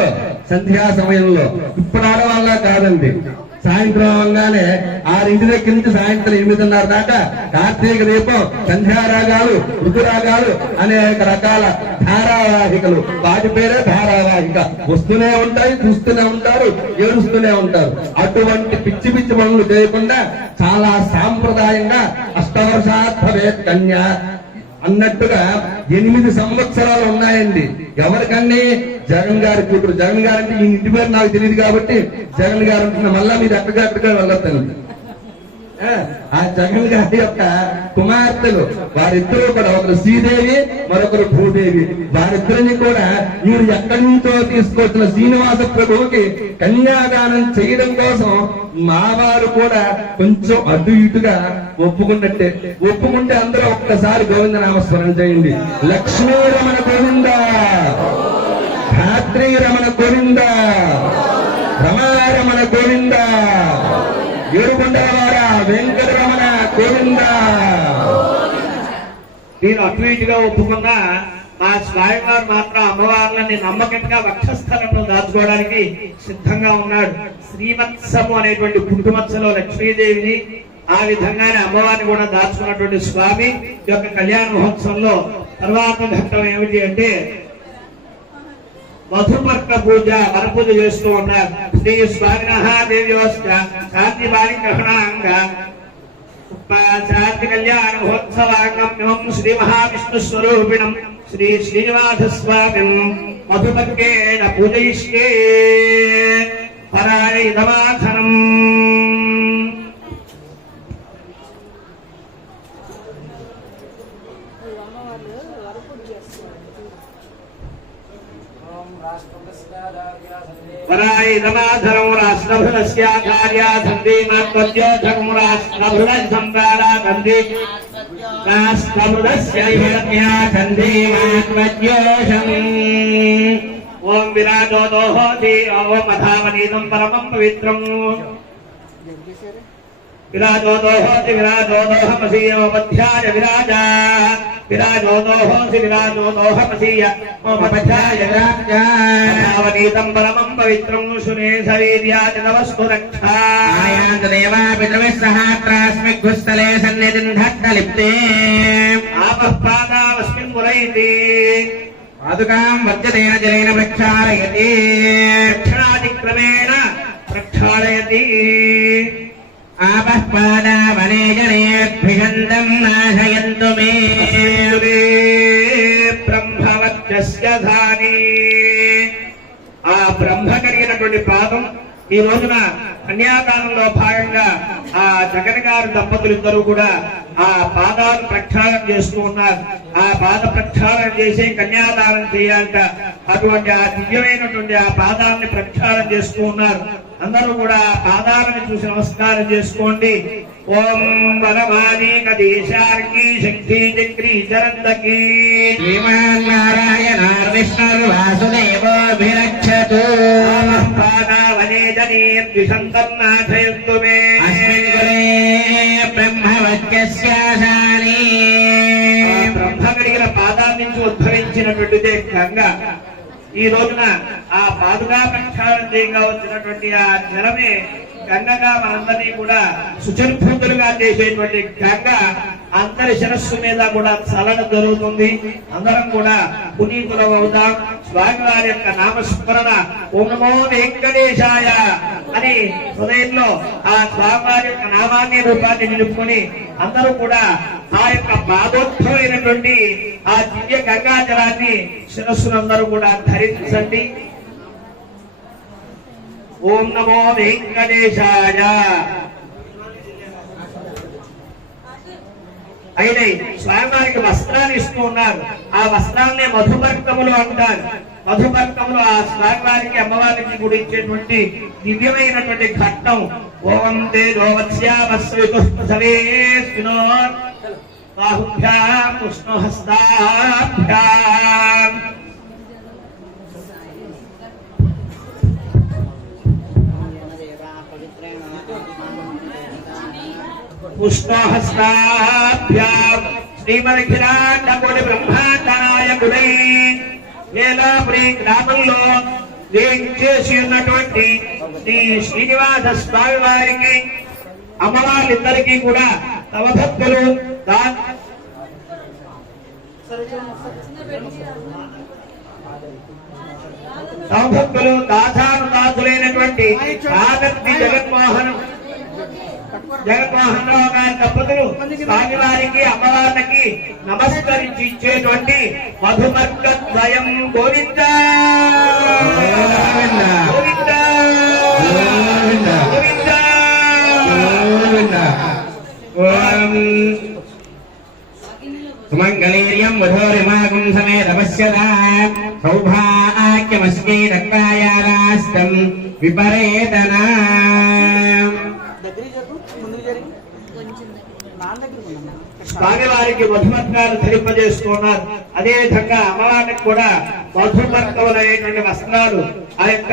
సంధ్యా సమయంలో. ఇప్పుడు ఆడవాళ్ళ కాదండి. సాయంత్రం అవగానే 6 దగ్గర నుంచి సాయంత్రం 8:30 దాకా కార్తీక దీపం, సంధ్యారాగాలు, ఋతురాగాలు అనేక రకాల ధారావాహికలు. వాటి పేరే ధారావాహిక. వస్తూనే ఉంటాయి, చూస్తూనే ఉంటారు, ఏడుస్తూనే ఉంటారు. అటువంటి పిచ్చి పిచ్చి పనులు చేయకుండా చాలా సాంప్రదాయంగా అష్టవర్షార్థవే కన్య అన్నట్టుగా 8 సంవత్సరాలు ఉన్నాయండి. ఎవరికన్నీ? జగన్ గారి కూతురు. జగన్ గారు అంటే ఈ ఇంటి పేరు నాకు తెలియదు కాబట్టి జగన్ గారు అంటున్నా. మళ్ళా మీరు ఎక్కడికక్కడిగా వెళ్ళొద్దండి. ఆ జగన్ గారి యొక్క కుమార్తెలు వారిద్దరూ కూడా, ఒకరు శ్రీదేవి, మరొకరు భూదేవి. వారిద్దరిని కూడా మీరు ఎక్కడి నుంచో తీసుకొచ్చిన శ్రీనివాస ప్రభువుకి కన్యాదానం చేయడం కోసం మా వారు కూడా కొంచెం అటు ఇటుగా ఒప్పుకున్నట్టే. ఒప్పుకుంటే అందరూ ఒక్కసారి గోవింద నామస్మరణ చేయండి. లక్ష్మీ రమణ గోవింద. శ్రీరమణ గోవింద రమారమణ గోవింద ఏడుకొండలవాడ వెంకటరమణ గోవింద. నేను అటు ఇటుగా ఒప్పుకున్నా మా స్వామివారు మాత్రం అమ్మవార్లని నమ్మకంగా వక్షస్థలంలో దాచుకోవడానికి సిద్ధంగా ఉన్నాడు. శ్రీవత్సము అనేటువంటి పుట్టుమత్సలో లక్ష్మీదేవిని ఆ విధంగానే అమ్మవారిని కూడా దాచుకున్నటువంటి స్వామి యొక్క కళ్యాణ మహోత్సవంలో తర్వాత ఘట్టం ఏమిటి అంటే మధుపర్క పూజ వరపూజ చేస్తూ ఉన్నారు. శ్రీ స్వామినః దేవ్యోశ్చ శాంతి వారి గ్రహణాంగ శాంతి కళ్యాణ మహోత్సవాంగం శ్రీ మహావిష్ణు స్వరూపిణం శ్రీ శ్రీనివాస స్వామిం మధుపర్కేణ పూజయిష్యే పరాయదమాసనం. పరాయదమాధరం రాష్ట్రభృతస్యాచార్యాధంది మాత్వద్యోధకం రాష్ట్రభృతసంప్రారాధంది రాష్ట్రభృతస్యైవత్యాధంది మాత్వద్యోషం. ఓం విరాజోదోహోతి ఓం అధావనీతం పరమం పవిత్రం విరాజోదోహోతి విరాజోదోహమసీయోపధ్యాయ విరాజా విరాజోదోహోసి విరాజోదోహమసీయ ఓమపధ్యాయ విరాజా అధావనీతం పరమం పవిత్రం సురేశవీర్యాజనవస్తు రక్షా. ఆయాంతదేవా పితృభిः సహాత్రాస్మిగ్స్థలే సన్నిధిం ధత్తలిప్తే ఆపః పాదావస్మిన్ మురయితి పాదుకాం వర్జతేన జలేన ప్రక్షాళయతి దక్షిణాదిక్రమేణ ప్రక్షాళయతి. ఆపః పాదావనే జనేర్భిషంతం నాశయంతు మే బ్రహ్మవర్చస్య ధాని. ఆ బ్రహ్మ కలిగినటువంటి పాదం ఈ రోజున కన్యాదానంలో భాగంగా ఆ జగన్ గారి దంపతులు ఇద్దరు కూడా ఆ పాదాలు ప్రక్షాళన చేస్తూ ఉన్నారు. ఆ పాద ప్రక్షాళన చేసి కన్యాదానం చేయాలంట. అటువంటి ఆ దివ్యమైనటువంటి ఆ పాదాలని ప్రక్షాళన చేస్తూ ఉన్నారు. అందరూ కూడా ఆ పాదాలను చూసి నమస్కారం చేసుకోండి. ఓం వరమానీకదీశార్కి శక్తి చక్రీ చరందకి శ్రీమాన్ నారాయణార్విష్ణుర్వాసుదేవోభిరక్షతు పాదావనే జనేర్ద్విషంతం నాశయంతు మే అస్మిన్ కులే బ్రహ్మవత్యస్యాసాని. బ్రహ్మ కలిగిన పాదాల నుంచి ఉద్భవించినటువంటిదే గంగా. ఈ రోజున ఆ పాదుగా ప్రక్షాళన చేయగా వచ్చినటువంటి ఆ జలమే గంగగా మనందరినీ కూడా సుచరిభూతులుగా చేసేటువంటి గంగ అందరి శిరస్సు మీద కూడా చలన జరుగుతుంది. అందరం కూడా పునీతులం అవుదాం. స్వామివారి యొక్క నామస్మరణ ఓం నమో వెంకటేశాయ అని హృదయంలో ఆ స్వామివారి యొక్క నామాన్ని రూపాన్ని నిలుపుకొని అందరూ కూడా ఆ యొక్క పాదోత్సవమైనటువంటి ఆ దివ్య గంగాజలాన్ని శిరస్సునందరూ కూడా ధరించండి. ఓం నమో వెంకటేశాయ. అయితే స్వామివారికి వస్త్రాలు ఇస్తూ ఉన్నారు. ఆ వస్త్రాలనే మధుపర్కములు అంటారు. మధుపర్కములు ఆ స్వామివారికి అమ్మవారికి కూడా ఇచ్చేటువంటి దివ్యమైనటువంటి ఘట్టం. ఓం తేజోవత్స్యామస్వితుః బాహుభ్యాం కృష్ణహస్తాభ్యాం పుష్పహస్తాభ్యాం శ్రీమద్ఖిలాండకోటి బ్రహ్మాండనాయకుడై వేలాపురి గ్రామంలో వేంచేసి ఉన్నటువంటి శ్రీ శ్రీనివాస స్వామి వారికి అమ్మవారిద్దరికీ కూడా తమ భక్తులు దాసానుదాసులైనటువంటి ఆనంది జగన్మోహన్ రావు గారి దంపతులు స్వామివారికి అమ్మవారికి నమస్కరించి ఇచ్చేటువంటి మధుమర్క ద్వయం గోవింద గోవింద గోవింద. సుమంగళీర్యం వధూరిమాగం సమేతపశ్యదా సౌభాగ్యమస్మై రక్తాయారాస్తం విపరేతనా. స్వామివారికి మధుమర్కాలు ధరింపజేస్తున్నారు. అదే విధంగా అమ్మవారికి కూడా మధుమర్కములైనటువంటి వస్త్రాలు ఆ యొక్క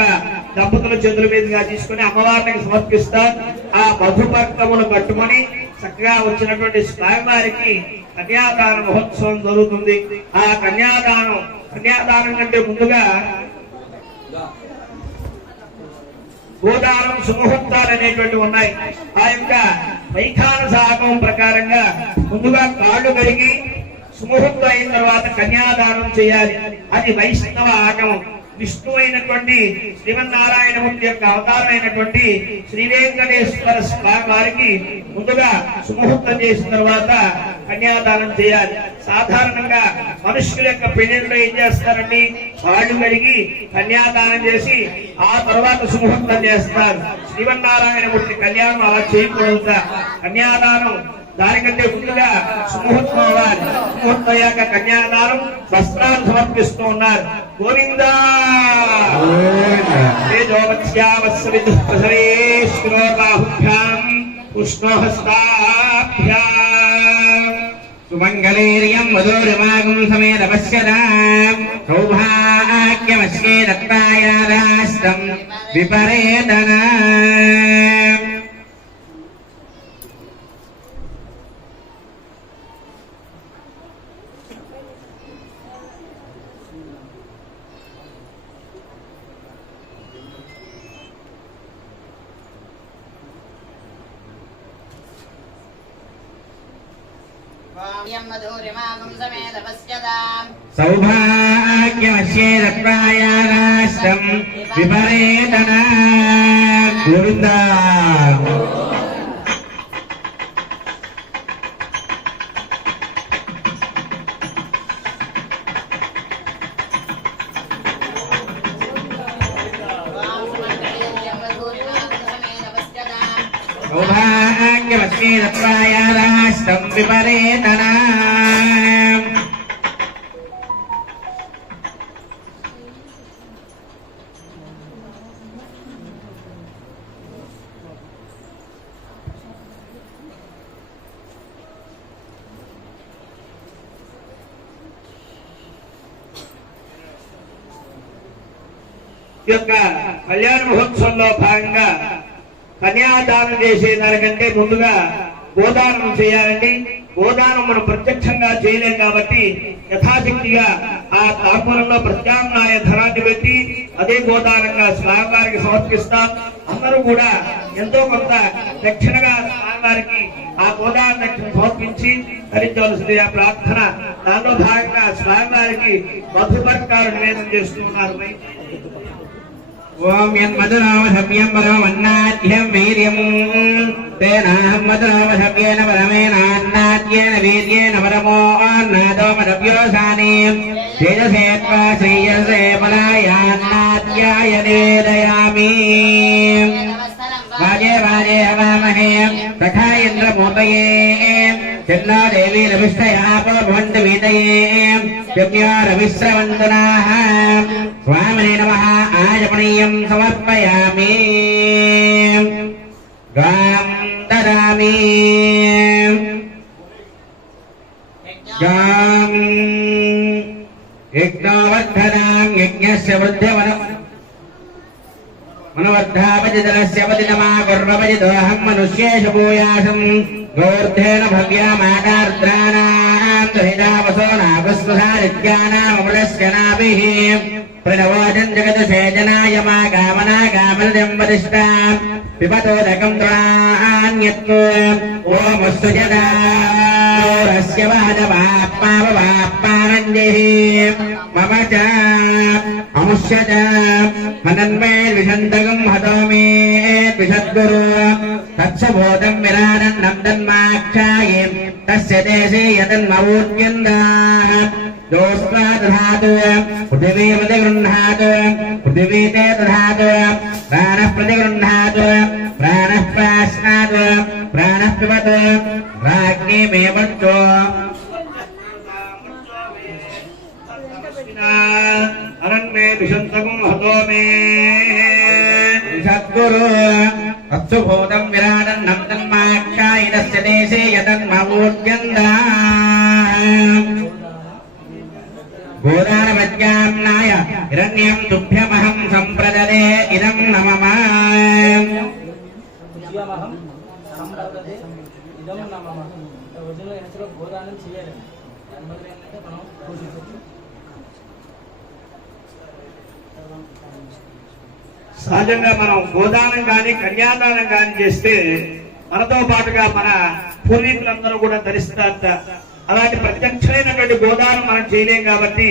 దంపతుల చేతుల మీదుగా తీసుకుని అమ్మవారికి సమర్పిస్తారు. ఆ మధుమర్కములు కట్టుకొని చక్కగా వచ్చినటువంటి స్వామివారికి కన్యాదాన మహోత్సవం జరుగుతుంది. ఆ కన్యాదానం కంటే ముందుగా గోదానం సుముహూర్తాలు అనేటువంటి ఉన్నాయి. ఆ యొక్క వైఖాన సాగం ప్రకారంగా ముందుగా కాళ్ళు కడిగి సుముహూర్తం అయిన తర్వాత కన్యాదానం చేయాలి. అది వైష్ణవ ఆగమం. విష్ణు అయినటువంటి శ్రీమన్నారాయణమూర్తి యొక్క అవతారమైనటువంటి శ్రీ వెంకటేశ్వర స్వామి వారికి ముందుగా సుముహూర్తం చేసిన తర్వాత కన్యాదానం చేయాలి. సాధారణంగా మనుషుల యొక్క పెళ్లిలో ఏం చేస్తారండి, కాళ్ళు కడిగి కన్యాదానం చేసి ఆ తర్వాత సుముహూర్తం చేస్తారు. శ్రీమన్నారాయణమూర్తి కళ్యాణం అలా చేయకూడదు. కన్యాదానం దానికంటే ముందుగా సుముహూర్తం అవ్వాలి. సుముహూర్తం అయ్యాక కన్యాదానం వస్త్రాలు సమర్పిస్తూ ఉన్నారు. గోవిందా సుమంగళీర్యం మధురిమాగం సమేత పశ్యతాం సౌభాగ్యమస్యే దత్తాయాదాస్తం విపరేతనా. సౌభాగ్యమస్యే దత్తాయాదాస్తం విపరేతనా. గోవిందా సౌభాగ్యమస్యే దత్తాయాదాస్తం విపరేతనా. ఈ యొక్క కళ్యాణ మహోత్సవంలో భాగంగా కన్యాదానం చేసే దానికంటే ముందుగా గోదానం చేయాలండి. గోదానం మనం ప్రత్యక్షంగా చేయలేం కాబట్టి యథాశక్తిగా ఆ తాంబూలంలో ప్రత్యామ్నాయ ధనాన్ని పెట్టి అదే గోదానంగా స్వామివారికి సమర్పిస్తాం. అందరూ కూడా ఎంతో కొంత దక్షిణగా స్వామివారికి ఆ గోదాన దక్షిణ సమర్పించి ధరించవలసిందిగా ప్రార్థన. దానిలో భాగంగా స్వామివారికి మధుపర్కాలు నివేదన చేస్తున్నారు. ఓం యన్మధురామసవ్యం పరమన్నాద్యం వీర్యం తేనాహం మధురామసవ్యేన పరమేనాన్నాద్యేన వీర్యేన పరమో అన్నాదో మరవ్యోసాని తేజసేత్వా శ్రేయసే పలాయాన్నాద్యాయ నేదయామి. వాజే వాజే హవామహే సఖా ఇంద్రమూర్తయే చందా దేవీ రవిష్టయాపో భవంతు వీతయే యజ్ఞో రవిశ్రవందనాః. స్వామినే నమః. ఆచమనీయం సమర్పయామి. గాం దదామి. గాం యజ్ఞోవర్ధనాం యజ్ఞస్య వృద్ధ్యవనం మనవర్ధాపజితలస్య పతినమా కుర్వపజితోహం మనుష్యేషు భూయాసం గోర్ధేన భవ్యామాకార్ద్రాణాం దహితావసో నాగస్వసారిత్యానామృతస్య నాభిః ప్రణవోజం జగదశేజనాయ మా కామనా కామనజం వదిష్టాం పిబతోదకం త్వాన్యత్ను ఓమస్తు జదారస్య వాదవాప్పావవాప్పానంజః మమ చ అముష్యత మనన్మే విషంతగం హతో మే విషద్గురు తత్సబోధం విరానన్నం తన్మాక్షాయే తస్య దేశే యతన్మవూర్యందాః దోస్త్వా దధాతు పృథివీమతి గృహ్ణాతు పృథివీ తే దధాతు ప్రాణః ప్రతిగృహ్ణాతు ప్రాణః ప్రాశ్నాతు ప్రాణః పిబతు రాజ్ఞీమేవచ్చో అరణ్యే విశంతకం హతో మే సద్గురు తత్సుభూతం విరాటన్నం తన్మాక్షాయ తస్య దేశే యతన్మూర్జందా గోదానమధ్యామ్నాయ హిరణ్యం తుభ్యమహం సంప్రదదే ఇదం నమమ గోదానం చేయాలి. దాని బదులు ఏంటంటే మనం పోషించవచ్చు. సహజంగా మనం గోదానం కానీ కన్యాదానం కానీ చేస్తే మనతో పాటుగా మన పూర్వీకులందరూ కూడా ధరిస్తారట. అలాంటి ప్రత్యక్షమైనటువంటి గోదానం మనం చేయలేం కాబట్టి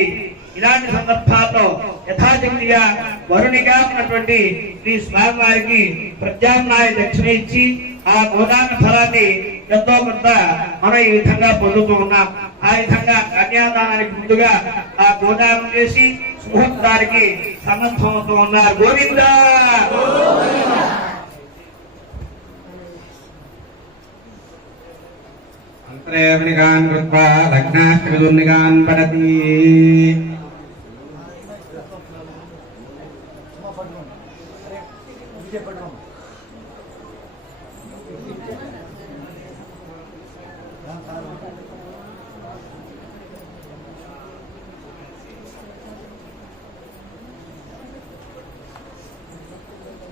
ఇలాంటి సందర్భాల్లో యథాశక్తిగా వరుణిగా ఉన్నటువంటి శ్రీ స్వామివారికి ప్రత్యామ్నాయ దక్షిణ ఇచ్చి ఆ గోదాన ఫలాన్ని ఎంతో కొంత మనం ఈ విధంగా పొందుతూ ఉన్నాం. ఆ విధంగా కన్యాదానానికి ముందుగా ఆ గోదానం చేసి ముహూర్తానికి సమర్థమవుతూ ఉన్నారు. గోవిందా అంతరేవనిగాన్ కృత్వా లగ్నాష్టమిదుర్నిగాన్ పడతి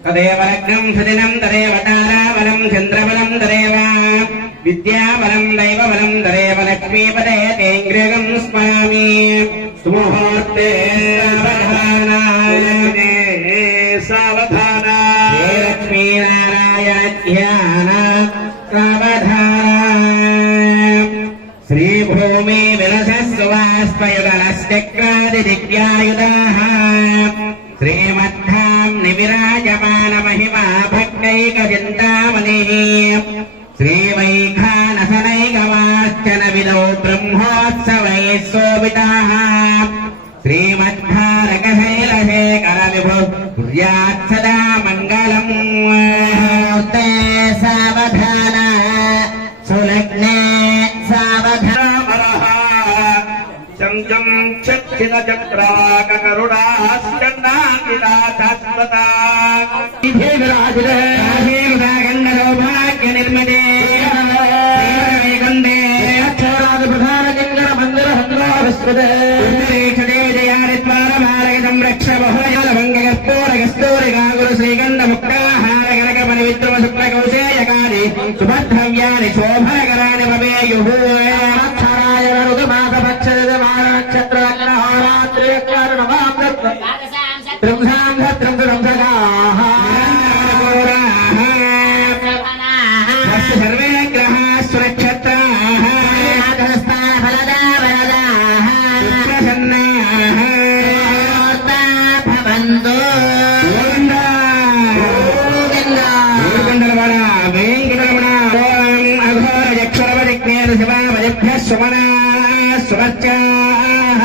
తదేవ లగ్నం సదినం తదేవ తారాబలం చంద్రబలం తదేవ విద్యాబలం దైవబలం తదేవ లక్ష్మీపదే తేంగ్రగం స్మరామి. సుముహూర్తే సావధాన లక్ష్మీనారాయణ ధ్యాన సావధాన శ్రీభూమి విలసస్వాస్పయుగలశ్చక్రాదిదివ్యాయుధాః శ్రీమద్ధాం నివిరాజమాన మహిమా భక్తైకచింతామణిః శ్రీవైఖానసనైకమార్చన విదౌ బ్రహ్మోత్సవైః శోభితాః శ్రీమద్భారకశైలశేఖర విభో కుర్యాత్ సదా మంగళం. సావధాన సులగ్నే సావధాన చంచం చక్షిణ చక్రాకరుణాశ్చన్నాకిలాశాశ్వతా భాగ్య నిర్మదే సంరక్ష బహుళగర్పూరగస్తూరిగాగురు శ్రీగంధ ముక్తాహార గణక పని విద్రుమ శుక్ల కౌశేయకారి సుభద్రవ్యాని శోభనకరాని భవేయుః. సర్వే గ్రహా సురక్షత్రాః సుమనా సుమర్చాః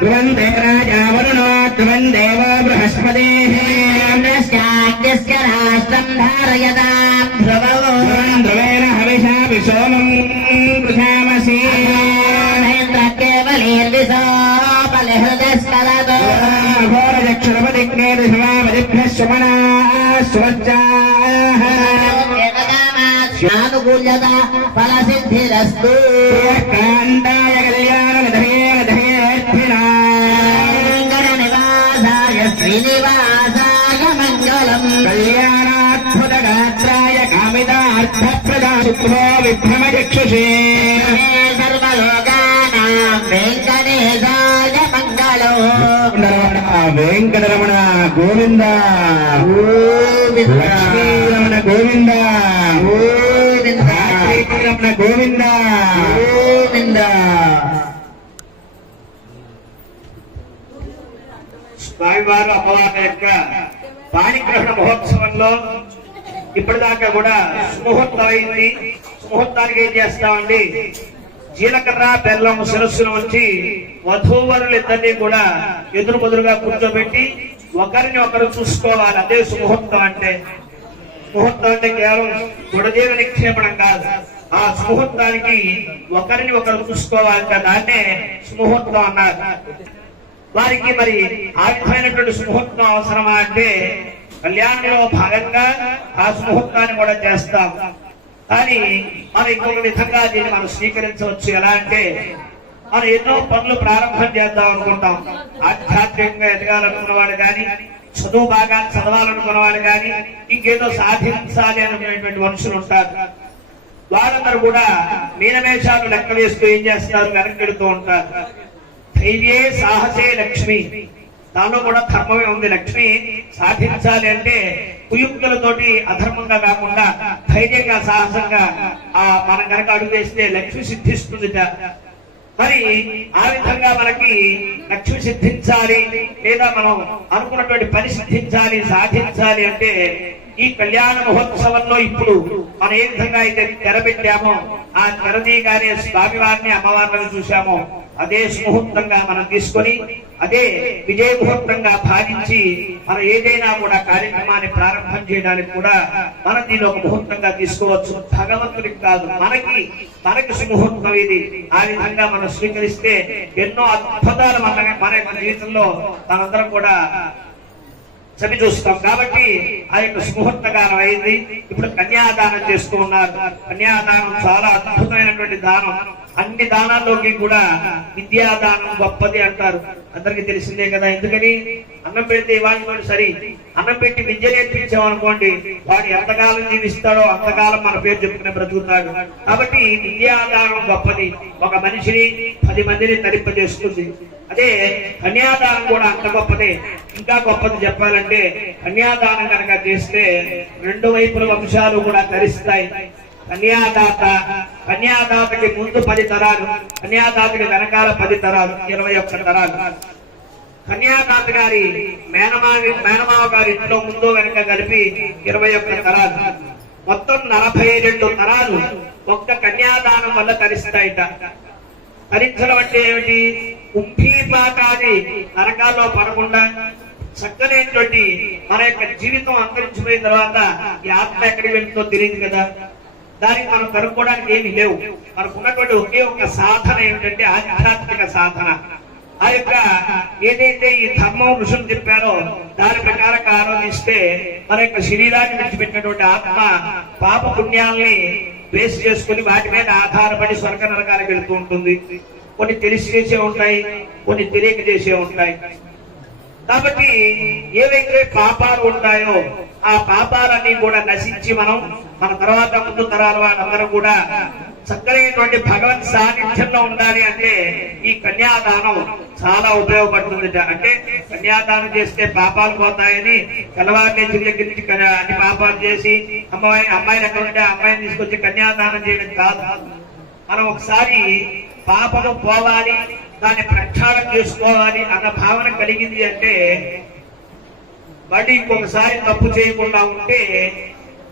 ధ్రువందే రాజా వరుణో ధ్రువం దేవో బృహస్పతిః రాష్ట్రం ధారయతాం ధ్రువేణ హవిషాపి సోమం వృషామసి ఘోరచక్షురపదిజ్ఞేన శివామదిభ్యः సుమనా సుమర్చాః అనుకూల్యత ఫల సిద్ధిరస్తు. కాంతాయ కళ్యాణ నివాసాయ శ్రీనివాసాయ మంగళం. కళ్యాణాద్భుత గాత్రాయ కామితార్థప్రదా శుభ్రో విభ్రమచక్షుషే సర్వలోకానాం వెంకటేశాయ మంగళం. వెంకటరమణ గోవింద లక్ష్మీరమణ గోవింద రమణ గోవింద గోవింద. స్వామివారు అమ్మవారి యొక్క పాణిగ్రహణ మహోత్సవంలో ఇప్పటిదాకా కూడా సుముహూర్తం అయింది. సుముహూర్తానికి ఏం చేస్తామండి, జీలకర్ర బెల్లం శిరస్సును వచ్చి వధూవరులిద్దరినీ కూడా ఎదురు బదురుగా కూర్చోబెట్టి ఒకరిని ఒకరు చూసుకోవాలి. అదే సుముహూర్తం అంటే. ముహూర్తం అంటే కేవలం గుడదేవ నిక్షేపణం కాదు. ఆ సుముహూర్తానికి ఒకరిని ఒకరు చూసుకోవాలంటే దాన్నే సుముహూర్తం అన్నారు. వారికి మరి ఆ విధమైనటువంటి సుముహూర్తం అవసరమా అంటే కళ్యాణంలో భాగంగా ఆ సుముహూర్తాన్ని కూడా చేస్తాం. కానీ మనం ఇంకొక విధంగా దీన్ని మనం స్వీకరించవచ్చు. ఎలా అంటే మనం ఎన్నో పనులు ప్రారంభం చేద్దాం అనుకుంటాం. ఆధ్యాత్మికంగా ఎదగాలనుకున్న వాడు కానీ, చదువు బాగా చదవాలనుకున్న వాడు కానీ, ఇంకేదో సాధించాలి అనుకునేటువంటి మనుషులు ఉంటారు. వారందరూ కూడా మీనమేషాలు లెక్క వేస్తూ ఏం చేస్తారు, వెనక్కి ఉంటారు. ధైర్యే సాహసే లక్ష్మి, దానిలో కూడా ధర్మమే ఉంది. లక్ష్మి సాధించాలి అంటే కుయుక్తులతోటి అధర్మంగా కాకుండా ధైర్యంగా సాహసంగా మనం కనుక అడుగు వేస్తే లక్ష్మి సిద్ధిస్తుంది. మరి ఆ విధంగా మనకి లక్ష్మి సిద్ధించాలి లేదా మనం అనుకున్నటువంటి పని సిద్ధించాలి, సాధించాలి అంటే ఈ కళ్యాణ మహోత్సవంలో ఇప్పుడు మనం ఏ విధంగా అయితే తెరబెట్టామో ఆ తెరదీగానే స్వామివారిని అమ్మవారిని చూశామో అదే ముహూర్తంగా మనం తీసుకొని అదే విజయ ముహూర్తంగా భావించి మనం ఏదైనా కూడా కార్యక్రమాన్ని ప్రారంభం చేయడానికి కూడా మనం దీని ఒక ముహూర్తంగా తీసుకోవచ్చు. భగవంతుడికి కాదు, మనకి సుముహూర్తం ఇది. ఆ విధంగా మనం స్వీకరిస్తే ఎన్నో అద్భుతాలు మన జీవితంలో మనందరం కూడా చవి చూస్తాం. కాబట్టి ఆ యొక్క సుముహూర్తకాలం అయింది. ఇప్పుడు కన్యాదానం చేస్తూ ఉన్నారు. కన్యాదానం చాలా అద్భుతమైనటువంటి దానం. అన్ని దానాల్లోకి కూడా విద్యాదానం గొప్పది అంటారు. అందరికి తెలిసిందే కదా. ఎందుకని అన్నం పెడితే ఇవాళ సరి అన్నం పెట్టి విద్య నేర్పించామనుకోండి, వాడు ఎంతకాలం జీవిస్తాడో అంతకాలం మన పేరు చెప్పుకునే బ్రతుకుతాడు. కాబట్టి విద్యాదానం గొప్పది. ఒక మనిషిని 10 మందిని తరింపజేస్తుంది. అదే కన్యాదానం కూడా అంత గొప్పదే. ఇంకా గొప్పది చెప్పాలంటే కన్యాదానం కనుక చేస్తే 2 వైపుల వంశాలు కూడా తరిస్తాయి. కన్యాదాతకి ముందు 10 తరాలు, కన్యాదాతకి వెనకాల 10 తరాలు, 21 తరాలు. కన్యాదాత గారి మేనమావ గారి ఇంట్లో ముందు వెనక కలిపి 21 తరాలు. మొత్తం 42 తరాలు ఒక్క కన్యాదానం వల్ల తరిస్తాయిట. తరించడం అంటే ఏమిటి? కుంభీపాకాన్ని నరకాల్లో పడకుండా చక్కనేటువంటి మన యొక్క జీవితం అంతరించిపోయిన తర్వాత ఈ ఆత్మ ఎక్కడికి వెళ్తుందో తెలియదు కదా. దానికి మనం కనుక్కోవడానికి ఏమి లేవు. మనకు ఉన్నటువంటి ఒకే ఒక సాధన ఏమిటంటే ఆధ్యాత్మిక సాధన. ఆ యొక్క ఏదైతే ఈ ధర్మం ఋషులు చెప్పారో దాని ప్రకారంగా ఆలోచిస్తే మన యొక్క శరీరాన్ని విడిచిపెట్టినటువంటి ఆత్మ పాప పుణ్యాల్ని బేస్ చేసుకుని వాటి మీద ఆధారపడి స్వర్గ నరకాలకు వెళ్తూ ఉంటుంది. కొన్ని తెలిసి చేసే ఉంటాయి, కొన్ని తెలియక చేసే ఉంటాయి. కాబట్టి ఏవైతే పాపాలు ఉంటాయో ఆ పాపాలన్నీ కూడా నశించి మన తర్వాత ముందు తరాల వాళ్ళందరూ కూడా చక్కనైనటువంటి భగవత్ సాన్నిధ్యంలో ఉండాలి అంటే ఈ కన్యాదానం చాలా ఉపయోగపడుతుంది. అంటే కన్యాదానం చేస్తే పాపాలు పోతాయని తెల్లవారిని దగ్గర నుంచి అన్ని పాపాలు చేసి అమ్మాయిని ఎక్కడ ఉంటే అమ్మాయిని తీసుకొచ్చి కన్యాదానం చేయడం కాదు. మనం ఒకసారి పాపము పోవాలి, దాన్ని ప్రక్షాళన చేసుకోవాలి అన్న భావన కలిగింది అంటే మళ్ళీ ఇంకొకసారి తప్పు చేయకుండా ఉంటే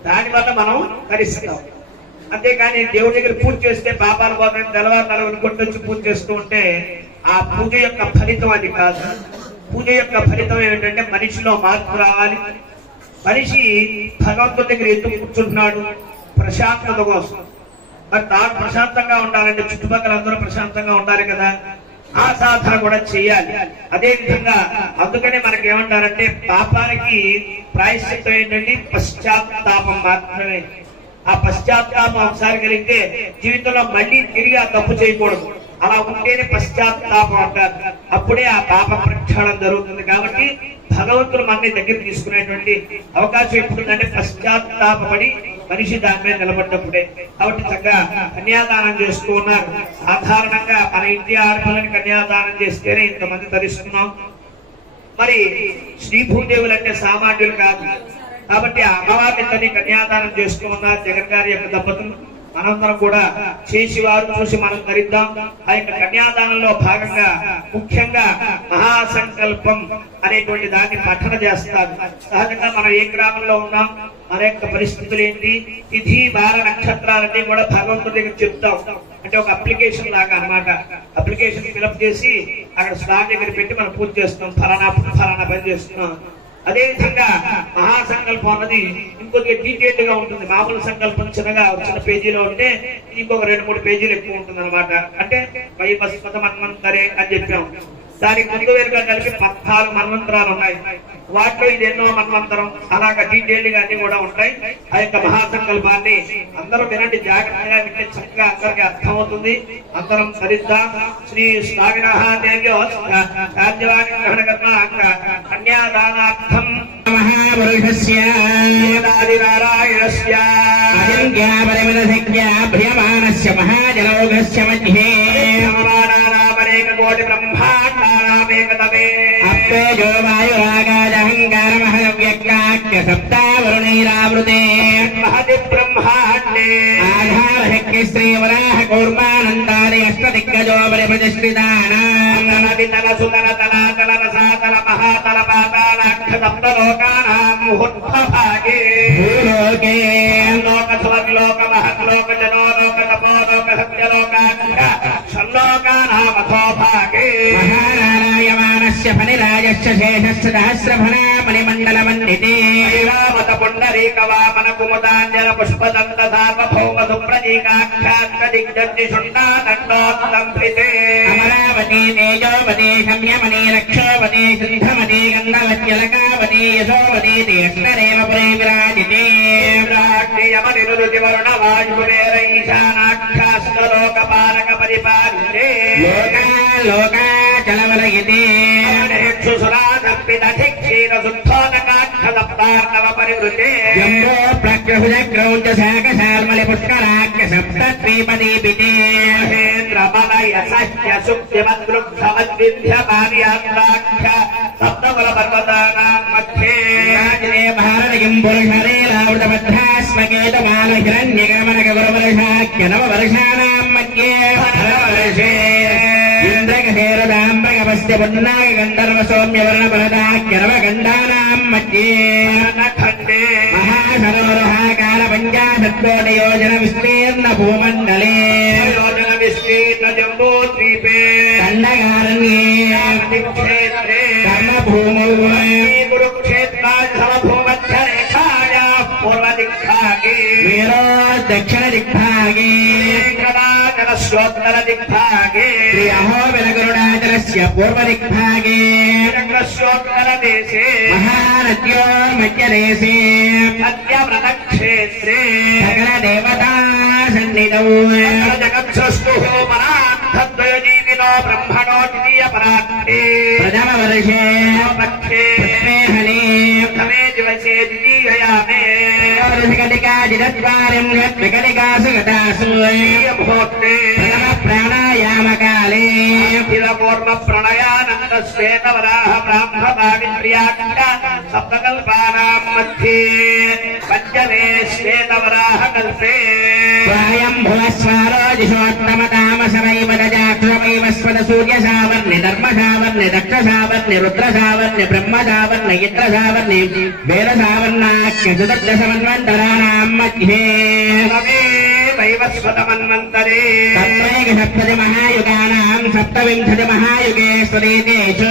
దానివల్ల మనం తరిస్తాం. అంతేకాని దేవుడి దగ్గర పూజ చేస్తే పాపాలు పోతాయని తెల్లవారు కొట్టొచ్చి పూజ చేస్తూ ఉంటే ఆ పూజ యొక్క ఫలితం అది కాదు. పూజ యొక్క ఫలితం ఏమిటంటే మనిషిలో మార్పు రావాలి. మనిషి భగవంతుడి దగ్గర ఎందుకు కూర్చుంటున్నాడు? ప్రశాంతత కోసం. మరి తాను ప్రశాంతంగా ఉండాలంటే చుట్టుపక్కల అందరూ ప్రశాంతంగా ఉండాలి కదా. ఆ సాధన కూడా చేయాలి. అదే విధంగా అందుకనే మనకి ఏమంటారంటే పాపానికి ప్రాయశ్చిత్తం ఏంటంటే పశ్చాత్తాపం మాత్రమే. ఆ పశ్చాత్తాపం ఒకసారి కలిగితే జీవితంలో మళ్ళీ తిరిగి ఆ తప్పు చేయకూడదు. అలా ఉంటేనే పశ్చాత్తాపం అంటారు. అప్పుడే ఆ పాప ప్రక్షాళన జరుగుతుంది. కాబట్టి భగవంతుడు మనని దగ్గర తీసుకునేటువంటి అవకాశం ఎప్పుడుందంటే పశ్చాత్తాపడి మనిషి దాని మీద నిలబడ్డప్పుడే. కాబట్టి చక్కగా కన్యాదానం చేస్తూ ఉన్నారు. సాధారణంగా మన ఇంటి ఆడపిల్లని కన్యాదానం చేస్తేనే ఇంతమంది తరిస్తున్నాం. మరి శ్రీ భూదేవులు అంటే సామాన్యులు కాదు. కాబట్టి ఆ అమ్మవారిని కన్యాదానం చేస్తూ ఉన్నారు. జగన్ గారి యొక్క దంపతులు మనందరం కూడా చేసి వారు చూసి మనం ధరిద్దాం. ఆ యొక్క కన్యాదానంలో భాగంగా ముఖ్యంగా మహాసంకల్పం అనేటువంటి దాన్ని పఠన చేస్తారు. సహజంగా మనం ఏ గ్రామంలో ఉన్నాం, మన యొక్క పరిస్థితులు ఏంటి, తిథి వార నక్షత్రాలన్నీ కూడా భగవంతుడి దగ్గర చెప్తాం. అంటే ఒక అప్లికేషన్ లాగా అన్నమాట. అప్లికేషన్ ఫిలప్ చేసి అక్కడ స్వామి దగ్గర పెట్టి మనం పూజ చేస్తున్నాం, ఫలానా పని చేస్తున్నాం. అదే విధంగా మహాసంకల్పం అన్నది ఇంకొద్దిగా డీటెయిల్డ్ గా ఉంటుంది. మామూలు సంకల్పం చిన్న పేజీలో ఉంటే ఇంకొక 2-3 పేజీలు ఎక్కువ ఉంటుంది అనమాట. అంటే వైవస్పత మన్వంతరే అని చెప్పాం. దానికి ముందు వెనుక కలిపి 14 మన్వంతరాలు ఉన్నాయి. వాటిలో ఇది ఎన్నో మన్వంతరం అలాగా డీటెయిల్డ్ గా అన్ని కూడా ఉంటాయి. ఆ యొక్క మహాసంకల్పాన్ని అందరూ వినండి, జాగ్రత్తగా వింటే చక్కగా అందరికి అర్థమవుతుంది. అందరం సరిద్దాం. శ్రీ స్వామినాథేవ్యో రాజ్యవాణి గ్రహణ కర్మ కన్యాదానార్థం మహాపురుషస్య నారాయణస్య భ్రియమాణస్య మహాజనౌఘస్య మధ్యే అనేక కోటి బ్రహ్మాండానామేకతమే అప్పేజో వాయురాగాదహంకారమహవ్యక్తాఖ్య సప్తావరుణైరావృతే మహతి బ్రహ్మాండే ఆధారశక్తి శ్రీవరాహ కూర్మానందాది అష్టదిగ్గజో పరిప్రతిష్ఠితానాం తల సుతల తలాతల రసాతల మహాతల పాతాళాఖ్య సప్తలోకానాం ముహూర్తభాగే భూలోకే లోక స్వర్లోక మహద్లోక జనో లోక తపో లోక సత్యలోకాఖ్య షణ్లోకానామథో భాగే మహానారాయమానస్య ఫణిరాజస్య శేషస్య సహస్రఫణా మణిమండలమన్నితే ఐరావత పుండరీక వామన కుముదాంజల పుష్పదంత సార్వభౌమ సుప్రతీకాఖ్యాత్మ దిగ్జర్జి శుండాదండోత్తంభితే అమరావతి తేజోవతి శమ్యమణి రక్షోవతి సిద్ధమతి గంధవత్యలకావతి యశోవతి తీర్ష్ణరేవ పురే విరాజితే యమనిరుతి వరుణ వాయువేర ఈశానాఖ్యాస్తలోకపాలక పరిపాలితే లోకాచలవలయతే సురాధర్పితక్షీర శుద్ధోదకాక్షదప్తార్ణవ పరివృతే జంబో ప్రగ్రహుజ క్రౌంచ శాఖశాల్మలి పుష్కరాఖ్య సప్తద్వీపదీపితే మహేంద్రమలయ సహ్య సుక్తిమద్రుగ్ధమద్విధ్యమాన్యాత్రాఖ్య సప్తకుల పర్వతానాం మధ్యే రాజనే భారతయం పురుషరేలావృతభద్రాస్మకేతమాల హిరణ్యగమనక గురువర్షాఖ్య నవవర్షాణాం మధ్యే వర్షే ఇంద్రకశేరదాంబగపస్య పున్నాగ గంధర్వ సౌమ్య వర్ణ భరదాఖ్య నవగంధానాం మధ్యే ఖండే మహాసరోరహాకార పంచాశత్కోటి యోజన విస్తీర్ణ భూమండలే యోజన విస్తీర్ణ జంబూ ద్వీపే దండకారణ్యే క్షేత్రే కర్మభూమౌ కురుక్షేత్రాభూమధ్యరేఖాయా పూర్వదిగ్భాగే వీరో దక్షిణ దిగ్భాగే శ్రోత్తర దిగ్భాగే అహో విలగరుడాచలస్య పూర్వ దిగ్భాగే శ్రోత్తర దేశే మహానద్యో మధ్యదేశే సత్యవ్రత క్షేత్రే సకల దేవతా సన్నిధౌ జగత్సృష్టు మనార్థద్వయ జీవినో బ్రహ్మణో ద్వితీయ పరార్థే ప్రథమ వర్షే పక్షే పుష్పేహనే ప్రథమే దివసే ద్వితీయయామే వికటికాజిద్వారిం వికటికాసు గతాసు ముహూర్తే ప్రథమ ప్రాణాయామకాలే పూర్వ ప్రణయానంద శ్వేతవరాహ బ్రాహ్మణావిత్ర్యాఖ్య సప్తకల్పానాం మధ్యే పంచమే శ్వేతవరాహ కల్పే స్వయంభువస్వారో దిశోత్తమ తామసమైవ గజాక్షమైవ స్వద సూర్యసావర్ణి ధర్మసావర్ణి దక్షసావర్ణి రుద్రసావర్ణి బ్రహ్మసావర్ణి ఇంద్రసావర్ణి వేదసావర్ణాఖ్య చతుర్దశమన్వంతరాణాం మధ్యే వైవస్వతమన్వంతరే తత్రైక సప్తతి మహాయుగానాం సప్తవింశతి మహాయుగే స్వరీతేషు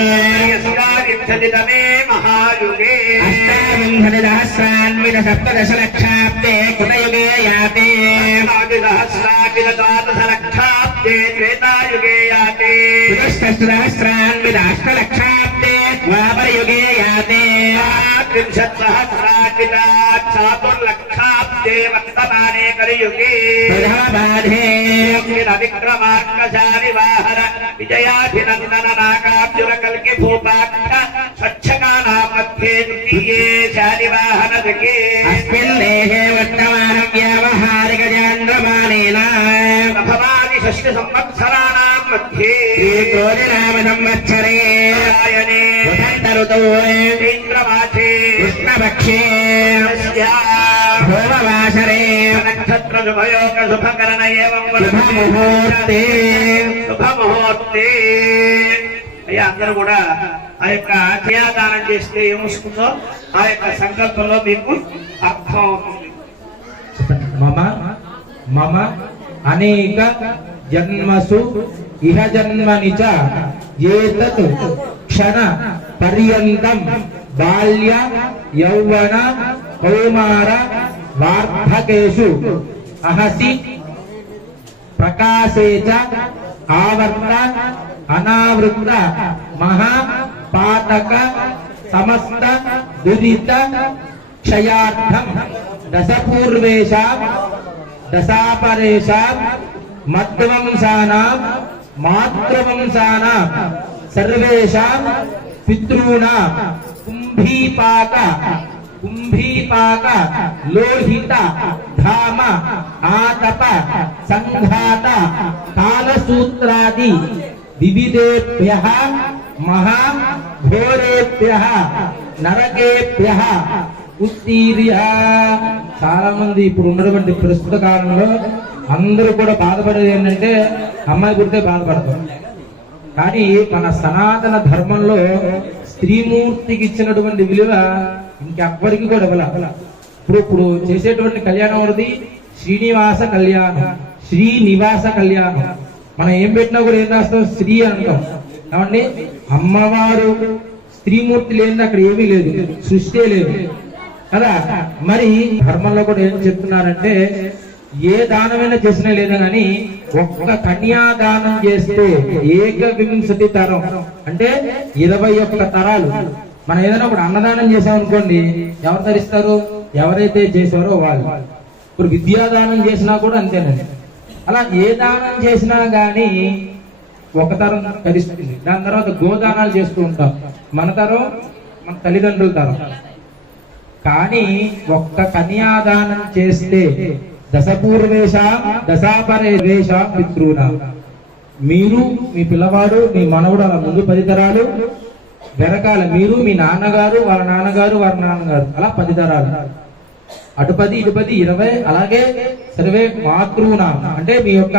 యసురావింశతితమే మహాయుగే అష్టావింశతి సహస్రాన్విత సప్తదశలక్షాబ్దే కృతయుగే యాతే సహస్రాఖిల ద్వాదశలక్షాబ్దే త్రేతాయుగే యాతే చతుష్సహస్రాన్విత అష్టలక్షాబ్దే ద్వాపరయుగే యాతే త్రింశత్సహస్రాఖిల చాతుర్లక్షాబ్దే వర్తమానే కలియుగే ప్రథమబాధే విక్రమార్కశాలి వాహన విజయాభినందన నాగార్జున కల్కి భూపాక్ష స్వచ్ఛకానా మధ్యే ద్వితీయే శాలివాహన దికే అస్మిన్ దేశే వర్తమానం వ్యావహారిక చాంద్రమానేన భవాని షష్ఠ సంవత్సరాణాం మధ్యే శ్రీకోటినామ సంవత్సరే రాయణే వసంత ఋతౌ చైత్రమాసే కృష్ణపక్షే భోమవాసరే నక్షత్ర శుభయోగ శుభకరణ ఏవం శుభముహూర్తే శుభముహూర్తే అయ్యా అందరూ కూడా ఆ యొక్క క్రియాదానం చేస్తే ఏమొస్తుందో ఆ యొక్క సంకల్పంలో మీకు అర్థం అవుతుంది. మమ మమ అనేక జన్మసు ఇహ జన్మని చ ఏతత్ క్షణ పర్యంతం బాల్య యౌవన కౌమార వార్ధకేషు అహసి ప్రకాశే చ ఆవర్త అనావృత మహా పాతక సమస్త దురిత క్షయార్థం దశపూర్వేషాం దశాపరేషాం మధ్వంసానాం మాతృవంసానాం సర్వేషాం పితॄణాం కుంభీపాక లోహిత ధామ ఆతప సంఘాత కాలసూత్రాది వివిధేభ్యః మహా ఘోరేభ్యః నరకేభ్యః ఉత్తీర్య. చాలా మంది ఇప్పుడు ఉన్నటువంటి ప్రస్తుత కాలంలో అందరూ కూడా బాధపడేది ఏంటంటే అమ్మాయి పుడితే బాధపడతారు. కానీ మన సనాతన ధర్మంలో స్త్రీమూర్తికి ఇచ్చినటువంటి విలువ ఇంకెవ్వరికి కూడా ఇవ్వాల. ఇప్పుడు చేసేటువంటి కళ్యాణం అనేది శ్రీనివాస కళ్యాణం, శ్రీనివాస కళ్యాణం. మనం ఏం పెట్టినా కూడా ఏం రాస్తాం? స్త్రీ అంటాం. కాబట్టి అమ్మవారు స్త్రీమూర్తి లేనిది అక్కడ ఏమీ లేదు, సృష్టి లేదు కదా. మరి ధర్మంలో కూడా ఏం చెప్తున్నారంటే ఏ దానమైనా చేసినా లేదా కానీ ఒక్క కన్యాదానం చేస్తే ఏకవింశతి తరం అంటే 21 తరాలు. మనం ఏదైనా ఒక అన్నదానం చేసామనుకోండి, ఎవరు ధరిస్తారు? ఎవరైతే చేశారో వాళ్ళు. ఇప్పుడు విద్యాదానం చేసినా కూడా అంతేనండి. అలా ఏ దానం చేసినా గాని ఒక తరం ధరిస్తుంది. దాని తర్వాత గోదానాలు చేస్తూ ఉంటాం. మన తరం మన తల్లిదండ్రుల తరం. కానీ ఒక్క కన్యాదానం చేస్తే దశపూర్వేషాం దశాపరేషాం పితృణాం. మీరు, మీ పిల్లవాడు, మీ మనవుడు అలా ముందు 10 తరాలు వెనకాల మీరు, మీ నాన్నగారు, వాళ్ళ నాన్నగారు, వారి నాన్నగారు, అలా 10 తరాలు. అటు 10 ఇటు 10 20. అలాగే సర్వే మాతృణాం అంటే మీ యొక్క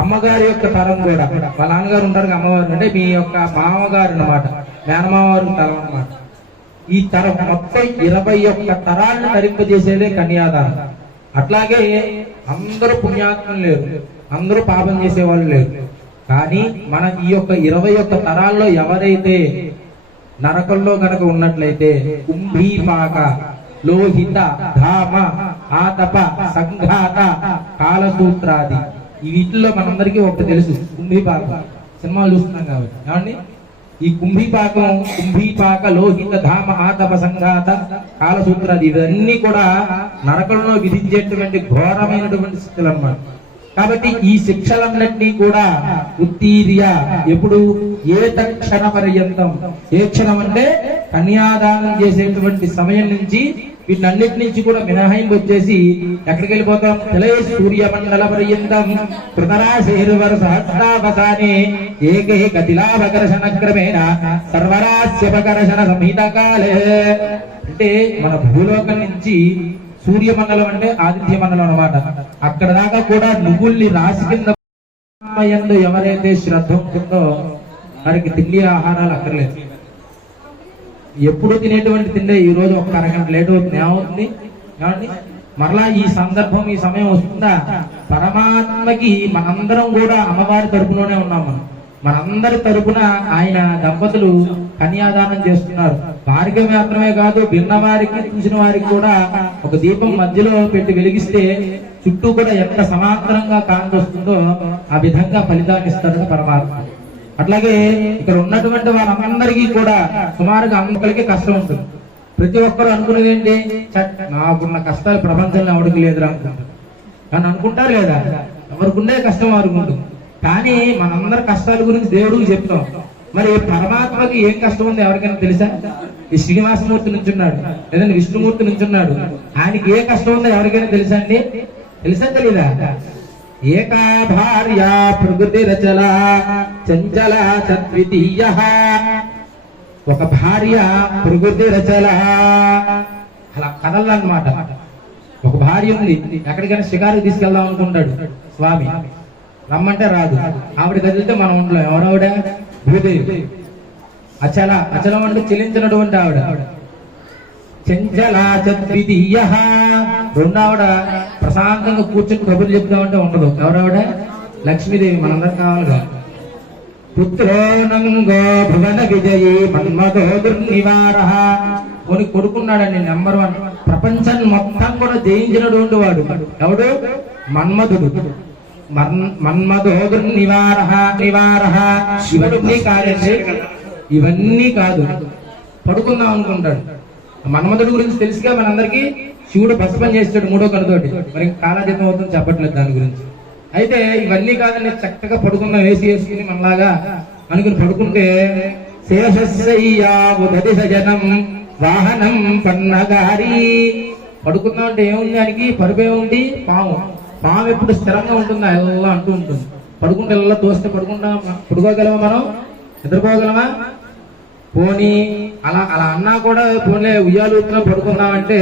అమ్మగారి యొక్క తరం కూడా. వాళ్ళ నాన్నగారు ఉంటారు అమ్మవారు అంటే మీ యొక్క మామగారు అన్నమాట, మేనమావారు తరం అన్నమాట. ఈ తరం మొత్తం 21 తరాలను తరింపజేసేదే కన్యాదానం. అట్లాగే అందరూ పుణ్యాత్మలు లేరు, అందరూ పాపం చేసేవాళ్ళు లేరు. కానీ మన ఈ యొక్క 21 తరాల్లో ఎవరైతే నరకంలో కనుక ఉన్నట్లయితే కుంభీపాక లోహిత ధామ ఆతప సంఘాత కాలసూత్రాది వీటిల్లో మనందరికీ ఒకటి తెలుసు, కుంభీపాకం. సినిమాలు చూస్తున్నాం కాబట్టి ఏమండి, ఈ కుంభీపాక లోహిత ధామ ఆతప సంఘాత కాలసూత్రాది ఇవన్నీ కూడా నరకంలో విధించేటువంటి ఘోరమైనటువంటి శిక్షలు అన్నమాట. కాబట్టి ఈ శిక్షలన్నింటినీ కూడా ఉత్తీర్య ఎప్పుడు ఏ తక్షణ పర్యంతం. ఏ క్షణం అంటే కన్యాదానం చేసేటువంటి సమయం నుంచి వీటన్నిటి నుంచి కూడా మినహాయింపు వచ్చేసి ఎక్కడికి వెళ్ళిపోతాం? తెలయ సూర్యమండల పర్యంతం కృతరాశేరువర సహస్రావసానే ఏకైక తిలాభకర్షణ క్రమేణ సర్వరాస్యపకర్షణ సంహిత కాలే. అంటే మన భూలోకం నుంచి సూర్యమండలం అంటే ఆదిత్య మండలం అన్నమాట. అక్కడ దాకా కూడా నువ్వుల్ని రాసి కింద ఎవరైతే శ్రద్ధ ఉంటుందో వారికి తిండి ఆహారాలు అక్కర్లేదు. ఎప్పుడు తినేటువంటి తిండే ఈ రోజు ఒక అరగంట లేట్ అవుతుంది, ఏమవుతుంది ఏమండి? మరలా ఈ సందర్భం ఈ సమయం వస్తుందా? పరమాత్మకి మనందరం కూడా అమ్మవారి తరపులోనే ఉన్నాం. మనందరి తరపున ఆయన దంపతులు కన్యాదానం చేస్తున్నారు. వారికి మాత్రమే కాదు, విన్నవారికి చూసిన వారికి కూడా ఒక దీపం మధ్యలో పెట్టి వెలిగిస్తే చుట్టూ కూడా ఎంత సమాంతరంగా కాంతి వస్తుందో ఆ విధంగా ఫలితాన్ని ఇస్తాడు పరమాత్మ. అట్లాగే ఇక్కడ ఉన్నటువంటి వాళ్ళందరికీ కూడా సుమారుగా అందరికీ కష్టం ఉంటుంది. ప్రతి ఒక్కరు అనుకునేది ఏంటి? నాకున్న కష్టాలు ప్రపంచంలో ఎవరికి లేదురా అనుకుంటారు. కానీ అనుకుంటారు లేదా? ఎవరికి ఉండే కష్టం వారికి ఉంటుంది. కానీ మనందరి కష్టాల గురించి దేవుడికి చెప్తాం. మరి పరమాత్మకి ఏం కష్టం ఉంది ఎవరికైనా తెలుసా? ఈ శ్రీనివాసమూర్తి నుంచున్నాడు, లేదంటే విష్ణుమూర్తి నుంచున్నాడు, ఆయనకి ఏ కష్టం ఉందో ఎవరికైనా తెలుసా అండి? తెలుసా తెలీదా? ఏకా భార్య ప్రకృతి రచల చంచల చద్వితీయ. ఒక భార్య ప్రకృతి రచల అలా కదలన్నమాట. ఒక భార్య ఉంది, ఎక్కడికైనా షికారుకి తీసుకెళ్దాం అనుకుంటాడు స్వామి, రమ్మంటే రాదు. ఆవిడ కదిలితే మనం ఉండలేం. ఎవరావిడ? భూదేవి. అచలం అంటే చెల్లించినటువంటి ఆవిడ. చంచల చద్వితీయ. రెండావిడ ప్రశాంతంగా కూర్చొని కబుర్లు చెప్తామంటే ఉండదు. ఎవరావిడ? లక్ష్మీదేవి. మనందరం కావాలిగా. పుత్రోనంగో భువన విజయీ మన్మథో దుర్నివార. కొన్ని కొడుకున్నాడండి నెంబర్ 1. ప్రపంచాన్ని మొత్తం కూడా జయించినటువంటి వాడు ఎవడు? మన్మధుడు. మన్మధోదుర్నివారః నివారః ఇవన్నీ కాదండి, ఇవన్నీ కాదు. పడుకుందాం అనుకుంటాడు. మన్మధుడి గురించి తెలుసుగా మనందరికీ, శివుడు భస్మం చేస్తాడు 3వ కనుతోటి, మరి కాలాతీతం అవుతుంది చెప్పట్లేదు దాని గురించి. అయితే ఇవన్నీ కాదని చక్కగా పడుకుందాం, వేసుకుని మనలాగా అనుకుని పడుకుంటే శేషశయ్యావుదతిశజనం వాహనం పన్నగారి. పడుకుందాం అంటే ఏముంది, దానికి పరుపే ఉంది, పాము. పాము ఎప్పుడు స్థిరంగా ఉంటుందా, ఎలా అంటూ ఉంటుంది. పడుకుంటే ఎలా తోస్తే పడుకోగలమా మనం, నిద్రపోగలమా? పోనీ అలా అలా అన్నా కూడా పోనీ ఉయ్యాలుతో పడుకుందామంటే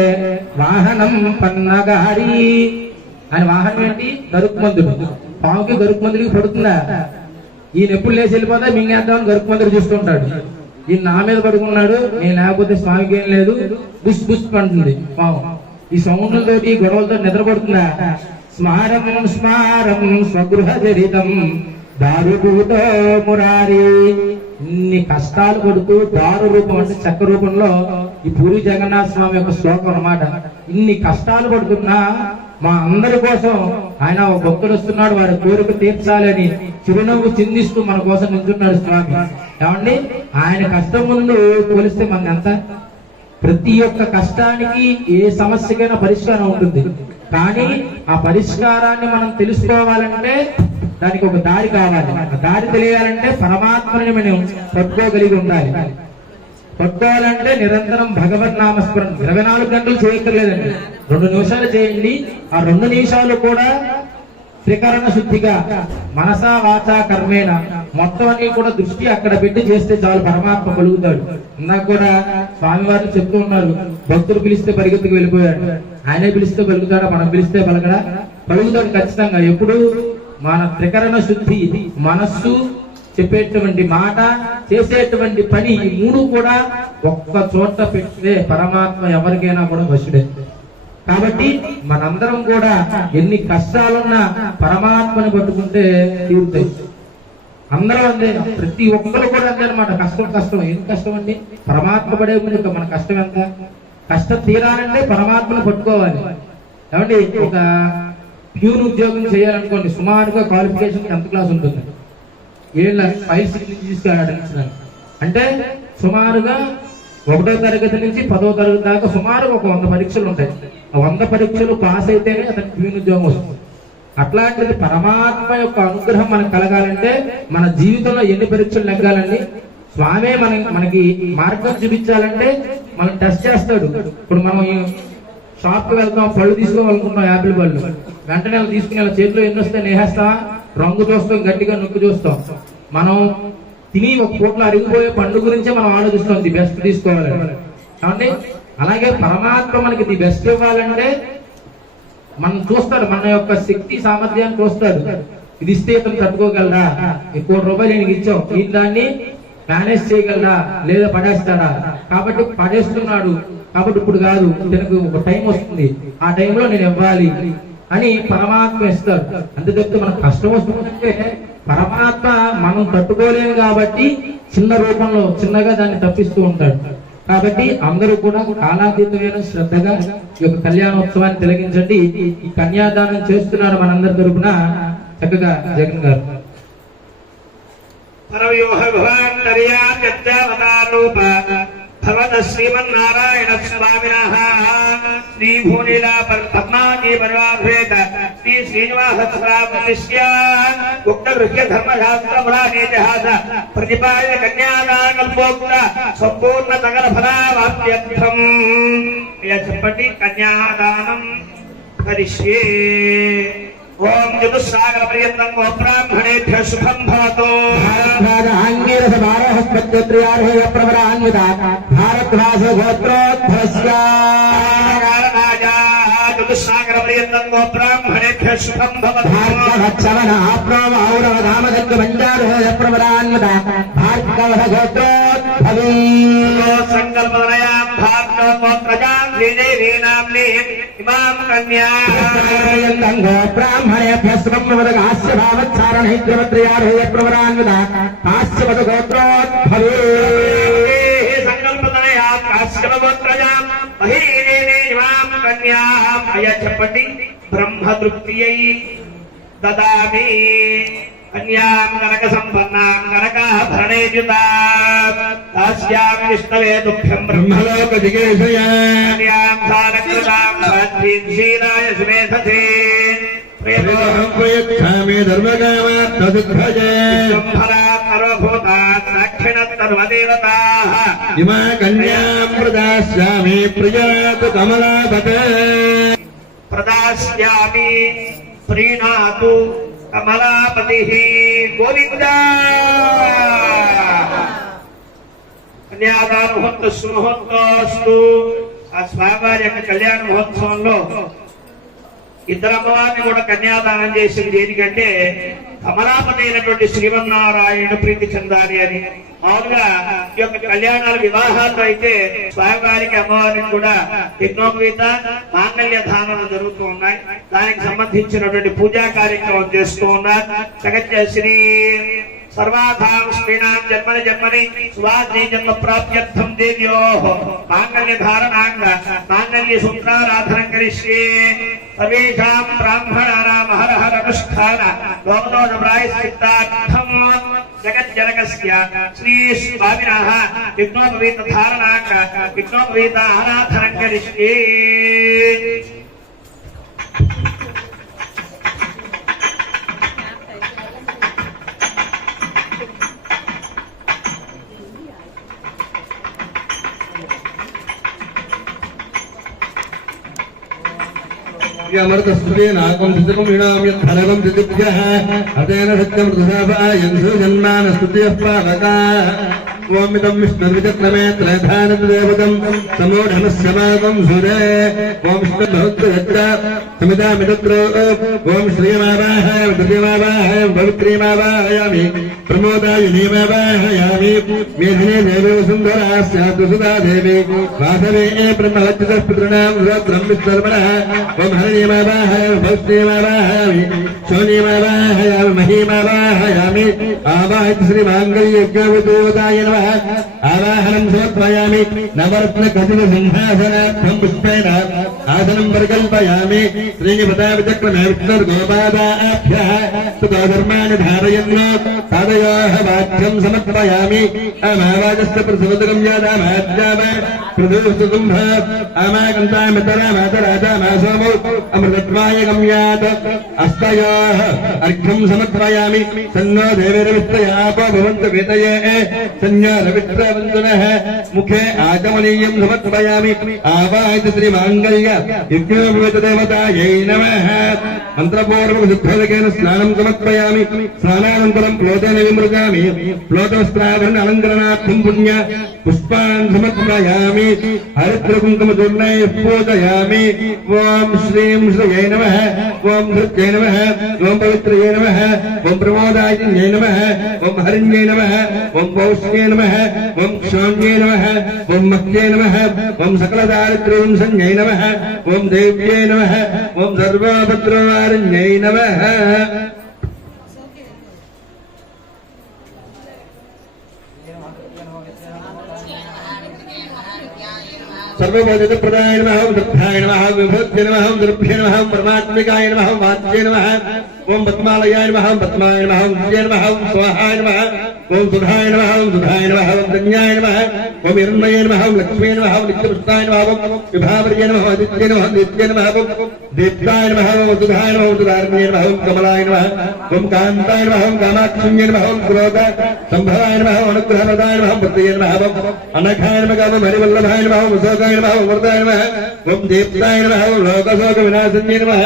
వాహనం పన్నగారి. ఆయన వాహనం ఏంటి? గరుకుమందుడు. పాముకి గరుకుమందుడికి పడుతుందా? ఈయన ఎప్పుడు లేచి వెళ్ళిపోతా మింగేద్దామని గరుకుమందుడు చూస్తుంటాడు. ఈయన నా మీద పడుకున్నాడు, నేను లేకపోతే స్వామికి ఏం లేదు, బుష్ బుష్ అంటుంది పాము. ఈ సౌండ్లతోటి గొడవలతో నిద్రపడుతుందా? స్మారం స్మారం స్వగృహ చరితం దారుభూతో మురారి. ఇన్ని కష్టాలు పడుతూ దారు రూపం అంటే చెక్క రూపంలో ఈ పూరి జగన్నాథ స్వామి యొక్క శ్లోకం అన్నమాట. ఇన్ని కష్టాలు పడుతున్నా మా అందరి కోసం ఆయన ఒక భక్తుడు వస్తున్నాడు, వారి కోరిక తీర్చాలని చిరునవ్వు చిందిస్తూ మన కోసం నిల్చున్నాడు స్వామి. ఏమండి, ఆయన కష్టం ముందు పోలిస్తే మన ఎంత? ప్రతి ఒక్క కష్టానికి ఏ సమస్యకైనా పరిష్కారం ఉంటుంది, కానీ ఆ పరిష్కారాన్ని మనం తెలుసుకోవాలంటే దానికి ఒక దారి కావాలి. ఆ దారి తెలియాలంటే పరమాత్మని మనం పట్టుకోగలిగి ఉండాలి. పట్టుకోవాలంటే నిరంతరం భగవన్ నామస్మరణ 24 గంటలు చేయక్కర్లేదండి, 2 నిమిషాలు చేయండి. ఆ 2 నిమిషాలు కూడా త్రికరణ శుద్ధిగా మనసా వాచా కర్మేణ మొత్తం అన్ని కూడా దృష్టి అక్కడ పెట్టి చేస్తే చాలు, పరమాత్మ పలుకుతాడు. ఇందాక కూడా స్వామివారు చెప్తూ ఉన్నారు, భక్తులు పిలిస్తే పరిగెత్తుకు వెళ్ళిపోయాడు. ఆయనే పిలిస్తే పలుకుతాడా, మనం పిలిస్తే పలకడా? పలుకుతాడు ఖచ్చితంగా. ఎప్పుడు మన త్రికరణ శుద్ధి, మనస్సు, చెప్పేటువంటి మాట, చేసేటువంటి పని, ఈ 3 కూడా ఒక్క చోట పెడితే పరమాత్మ ఎవరికైనా కూడా వశుడే. కాబట్టి మనందరం కూడా ఎన్ని కష్టాలున్నా పరమాత్మని పట్టుకుంటే తీరుతాయి. అందరం అంతే, ప్రతి ఒక్కరు కూడా అంతే అనమాట. కష్టం ఏం కష్టం అండి? పరమాత్మ పడే ముందు మన కష్టం ఎంత? కష్టం తీరాలంటే పరమాత్మను పట్టుకోవాలి. ఏమండి, ఒక ప్యూర్ ఉద్యోగం చేయాలనుకోండి, సుమారుగా క్వాలిఫికేషన్ 10th క్లాస్ ఉంటుంది. 5 నుంచి తీసుకురావడానికి అంటే సుమారుగా 1వ తరగతి నుంచి 10వ తరగతి దాకా సుమారుగా ఒక 100 పరీక్షలు ఉంటాయి. ఆ 100 పరీక్షలు పాస్ అయితేనే అతనికి ప్యూన్ ఉద్యోగం వస్తుంది. అట్లాంటిది పరమాత్మ యొక్క అనుగ్రహం మనకు కలగాలంటే మన జీవితంలో ఎన్ని పరీక్షలు నెగ్గాలండి? స్వామే మనకి మార్గం చూపించాలంటే మనం టెస్ట్ చేస్తాడు. ఇప్పుడు మనం షాప్ కి వెళ్తాం, పళ్ళు తీసుకోవాలనుకుంటాం, యాపిల్ పళ్ళు. వెంటనే తీసుకుని చేతిలో ఎన్ని వస్తే నేహేస్తావా? రంగు చూస్తాం, గట్టిగా నొక్కి చూస్తాం. మనం తిని ఒక పూటలో అరిగిపోయే పండు గురించే మనం ఆలోచిస్తాం, ది బెస్ట్ తీసుకోవాలని. కాబట్టి అలాగే పరమాత్మ మనకి ది బెస్ట్ ఇవ్వాలంటే మనం చూస్తాడు, మన యొక్క శక్తి సామర్థ్యాన్ని చూస్తాడు. ఇది ఇస్తే ఇతను తట్టుకోగలరా, ₹1 కోటి నేను ఇచ్చాం, ఈ దాన్ని మేనేజ్ చేయగలరా లేదా పడేస్తాడా? కాబట్టి పడేస్తున్నాడు, కాబట్టి ఇప్పుడు కాదు, ఇతనికి ఒక టైం వస్తుంది, ఆ టైంలో నేను ఇవ్వాలి అని పరమాత్మ ఇస్తాడు. అంతే తప్పితే మనకు కష్టం వస్తుందంటే పరమాత్మ మనం తట్టుకోలేము కాబట్టి చిన్న రూపంలో చిన్నగా దాన్ని తప్పిస్తూ ఉంటాడు. కాబట్టి అందరూ కూడా కాలాతీతమైన శ్రద్ధగా ఈ యొక్క కళ్యాణోత్సవాన్ని తిలకించండి. ఈ కన్యాదానం చేస్తున్నారు మనందరి తరపున చక్కగా జగన్ గారు. భగవత శ్రీమన్నారాయణ స్వామినః శ్రీభూనిలా పద్మాజీ పరివార్భేత శ్రీ శ్రీనివాస సహస్రామశిష్య ఉక్త గృహ్య ధర్మశాస్త్ర పురాణేతిహాస ప్రతిపాద్య కన్యాదానకల్పోక్త సంపూర్ణ సకల ఫలావాప్త్యర్థం. ఇలా చెప్పండి, కన్యాదానం కరిష్యే. ఓం చతుస్సాగర పర్యంతం గో బ్రాహ్మణేభ్య శుభం భవతు. భారద్వాజ భారహస్పత్యత్రయార్హేయ ప్రవరాన్విత భారద్వాజ గోత్రోద్భవస్య చతుస్సాగర పర్యంతం గో బ్రాహ్మణేభ్య శుభం భవతు. భార్గవచ్చవన ఆప్రోమ ఔరవ ధామదగ్గ పంచార్హేయ ప్రవరాన్విత భార్గవ గోత్రోద్భవీ సంకల్పనయాం భార్గవ గోత్రజాం శ్రీదేవీనాం లీం ఇమాం కన్యా బ్రాహ్మణేభ్య శుభంవదగ హాస్య భావచ్చారణైద్రవత్రయార్హేయ ప్రవరాన్విత హాస్యవద గోత్రోద్భవే సంకల్పనయాం కాశ్యప గోత్రజాం మహీదేవీ ఇమాం కన్యాం. అయ్యా చెప్పండి, బ్రహ్మతృప్తి అయి ददामि अन्यां कनक सम्पन्नां कनकाभरणेयुतां दास्यामि विष्णवे तुभ्यं ब्रह्मलोक जिगेशया अन्यां सारकृतां भद्रीं शीलाय सुमेधसे प्रेमोऽहं प्रयच्छामि धर्मकामार्थसिद्धये ब्रह्मणां सर्वभूतान् साक्षिणः सर्वदेवताः इमा कन्यां प्रदास्यामि प्रियातु कमलापते प्रदास्यामि प्रीणातु कमलापतिः गोविन्द कन्यादान मुहूर्त सुमुहूर्तस्तु ఆ స్వామివారి యొక్క కళ్యాణ మహోత్సవంలో ఇద్దరు అమ్మవారిని కూడా కన్యాదానం చేసింది దేనికంటే కమలాపతి అయినటువంటి శ్రీమన్నారాయణ ప్రీతి చెందాలి అని. మామూలుగా ఈ యొక్క కళ్యాణాల వివాహాల్లో అయితే స్వామివారికి అమ్మవారికి కూడా యజ్ఞోపవీత మాంగళ్య ధానాలు జరుగుతూ ఉన్నాయి. దానికి సంబంధించినటువంటి పూజా కార్యక్రమం చేస్తూ ఉన్నారు. జగత్య శ్రీ सर्वाधाम श्रीनाम जन्मनि जन्मनि स्वाधि जन्म प्राप्त्यर्थम देव्योः मांगल्य धारणांग मांगल्य सूत्राराधनं करिष्ये सर्वेषां ब्राह्मणानां हर हर अनुष्ठान लोकदोष प्रायश्चित्तार्थं जगज्जनकस्य श्री स्वामिनः विघ्नोपवीत धारणांग विघ्नोपवीत आराधनं करिष्ये. अमृतस्तुते नाकं चित्रकं वीणां यत्फलकं चितिभ्यः अतेन सत्यं प्रसापायन्सु जन्मानस्तुत्यः पावका ओमिदं विष्णुर्विचक्रमे त्रयधानदेवतं समूढमस्य माकं सुरे ओं विष्णुर्भक्तरच्च समिदामितत्रो ओं श्रीमावाहय तृतीयमावाहय पवित्रीमावाहयामि प्रमोदायिनीमावाहयामि मेधिने देवी वसुन्धरा स्यात् सुधा देवी वासवे ब्रह्मवच्चतः पितॄणां रुद्रं विश्वर्मणः ओं हरिणीमावाहयामि भक्तीमावाहयामि शोनीमावाहयामि महीमावाहयामि आवाहित श्रीमाङ्गल्यज्ञविदूताय नमः आवाहनं समर्पयामि नवरत्न खचित सिंहासनार्थं पुष्पेण आसनं परिकल्पयामि श्रीनिपदामि चक्रमे विष्णुर्गोपादाभ्यः ततो धर्माणि धारयन् तादयोः वाक्यं समर्पयामि अमावाजस्य प्रसवदकं यादामाद्याम प्रदूषकुम्भ अमाकन्तामितरामातराजामासोमौ अमृतत्वाय गम्यात् अस्तयोः अर्घ्यं समर्पयामि सन्नो देवीर्विष्टयापो भवन्तु वेतये संज्ञारवित्रवन्तुनः मुखे आचमनीयं समर्पयामि आवाहित श्रीमाङ्गल्य यज्ञोपवीतदेवतायै नमः मन्त्रपूर्वक सिद्धोदकेन स्नानं समर्पयामि स्नानानन्तरं प्लोतेन विमृजामि प्लोतवस्त्राभरण अलङ्करणार्थं पुण्य पुष्पान् समर्पयामि हरिद्रकुङ्कुमचूर्णैः पूजयामि ॐ श्रीं श्रियै नमः ॐ धृत्यै नमः ॐ पवित्र्यै नमः ॐ प्रमोदायिन्यै नमः ॐ हरिण्यै नमः ॐ पौष्ण्यै नमः ॐ क्षोण्यै नमः ॐ मह्यै नमः ॐ सकलदारिद्र्यविंशन्यै नमः ॐ देव्यै नमः ॐ सर्वोपद्रवारिण्यै नमः. सर्वभूतप्रदाय नमः दुर्गाय नमः विभूत्यै नमः दुर्भ्ये नमः परमात्मिकाय नमः वाच्ये नमः ओं पद्मालयाय नमः पद्माय नमः विजय नमः स्वाहाय नमः ओं सुधाय नमः सुधाय नमः ओं धन्याय नमः ओं हिरण्मये नमः लक्ष्मी नमः नित्यपुष्टाय नमः विभावर्ये नमः आदित्ये नमः नित्ये नमः दीप्ताय नमः ओं सुधाय नमः सुधारण्ये नमः ओं कमलाय नमः ओं कान्ताय नमः ओं कामाक्षिण्ये नमः ओं क्रोध संभवाय नमः अनुग्रहप्रदाय नमः प्रत्यये नमः अनघाय नमः हरिवल्लभाय नमः मुसोकाय नमः वरदाय नमः ओं दीप्ताय नमः ओं लोकशोक विनाशन्ये नमः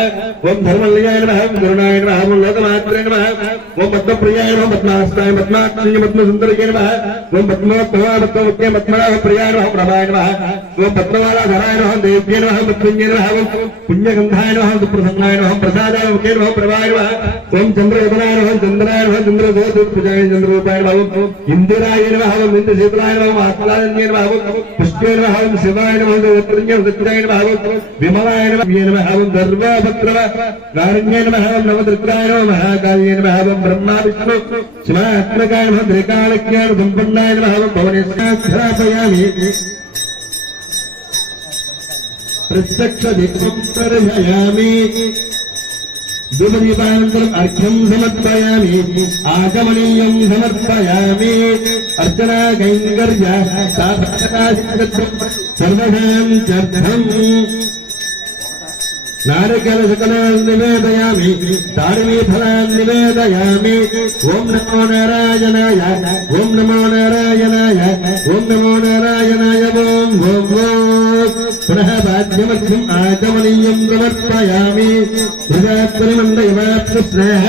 ओं धर्मल्लयाय नमः करुणाय नमः ओं लोकमात्रे नमः ओं पद्मप्रियाय नमः पद्मास्ताय पद्माक्षिण्य पद्मसुन्दरिये नमः ओं पद्मोत्तमा पद्ममुख्ये पद्मनाभ प्रियाय नमः प्रभाय नमः ओं पद्ममालाधराय नमः देव्ये नमः मृत्युञ्जय नमः ओं पुण्यगन्धाय नमः सुप्रसन्नाय नमः प्रसादाय मुखे नमः प्रभाय नमः ओं चन्द्रयोगनाय नमः चन्द्राय नमः चन्द्रदोषपूजाय चन्द्ररूपाय नमः ओं इन्दिराय नमः ओं इन्द्रशीतलाय नमः आत्मानन्दे नमः ओं पुष्पे नमः ओं शिवाय नमः सत्याय नमः ओं विमलाय नमः ओं सर्वभद्रव कारुण्ये नमः ओं नवदुर्गाय नमः महाकाल्ये नमः ओं ब्रह्मा विष्णु शिवात्मकाय नमः त्रिकालज्ञान सम्पन्नाय नमः ओं भवनेश्वरापयामि प्रत्यक्ष दीपं दर्शयामि ధూపదీపానంతరం అర్ఘ్యం సమర్పయామి ఆచమనీయం సమర్పయామి అర్చనా కైంకర్య సర్వశాం చర్థం నారికేల శకలాన్ నివేదయామి దారిమీ ఫలాన్ నివేదయామి ఓం నమో నారాయణాయ ఓం నమో నారాయణాయ ఓం నమో నారాయణాయ ఓం ఓం ఓం పునః వాద్యమర్థం ఆచమనీయం సమర్పయామి హృదయమందయవాప్స్నేహ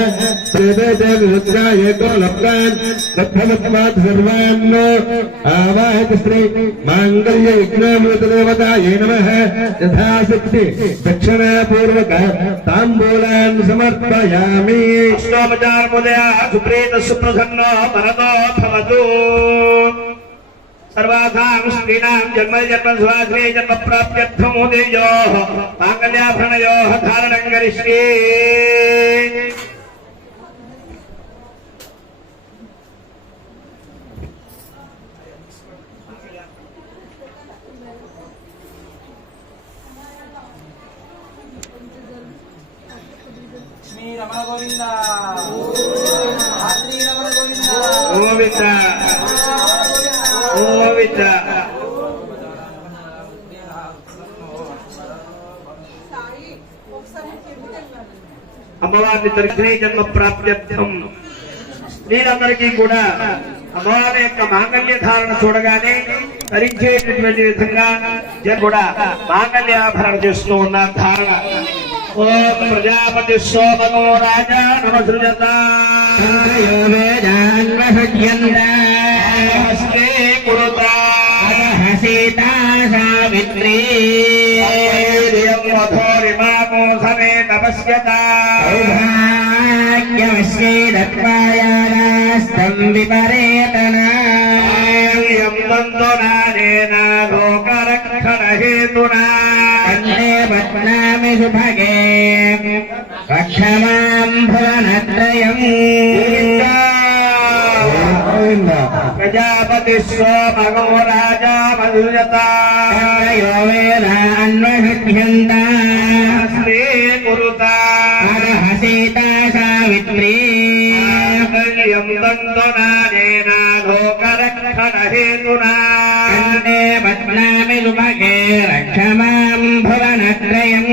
శ్రీదేవిరుద్రాయ గోలప్రాన్ తత్ఫలత్వాత్ సర్వాన్నో ఆవాహతి శ్రీ మాంగళ్య యజ్ఞామృతదేవతాయే నమః యథాశక్తి దక్షిణ పూర్వక తాంబూలాన్ సమర్పయామి అష్టోపచారముదయ సుప్రీత సుప్రసన్న వరదో భవతు సర్వాసాం స్త్రీణాం జన్మ జన్మ స్వాశ్రీ జన్మ ప్రాప్త్యర్థం ఉదయోః మాంగళ్యాభరణయోః ధారణం కరిష్యే గోవింద గోవింద అమ్మవారిని దర్శనే జన్మ ప్రాప్త్యర్థం మీరందరికీ కూడా అమ్మవారి యొక్క మాంగళ్య ధారణ చూడగానే ధరించేటటువంటి విధంగా కూడా మాంగళ్యాభరణ చేస్తూ ఉన్న ధారణ ఓం ప్రజాపతి సోమనో రాజా నమసృజత హస్తే కురుతా సీతా సావిత్రీ మధోరిమామోసమే తపస్యత సౌభాగ్యమస్యేదత్వాయానాస్తం విపరేతనా లోకరక్షణహేతునా కన్నే బధ్నామి సుభగే రక్షమాం భువనత్రయం ప్రజాపతి సోమగో రాజా మధుజత యో వేద అన్వహ్యంతా హస్తే కురుతా సీతా సావిత్రీ లోకరక్షణహేతునా కన్నే బధ్నామి సుభగే రక్షమాం భువనత్రయం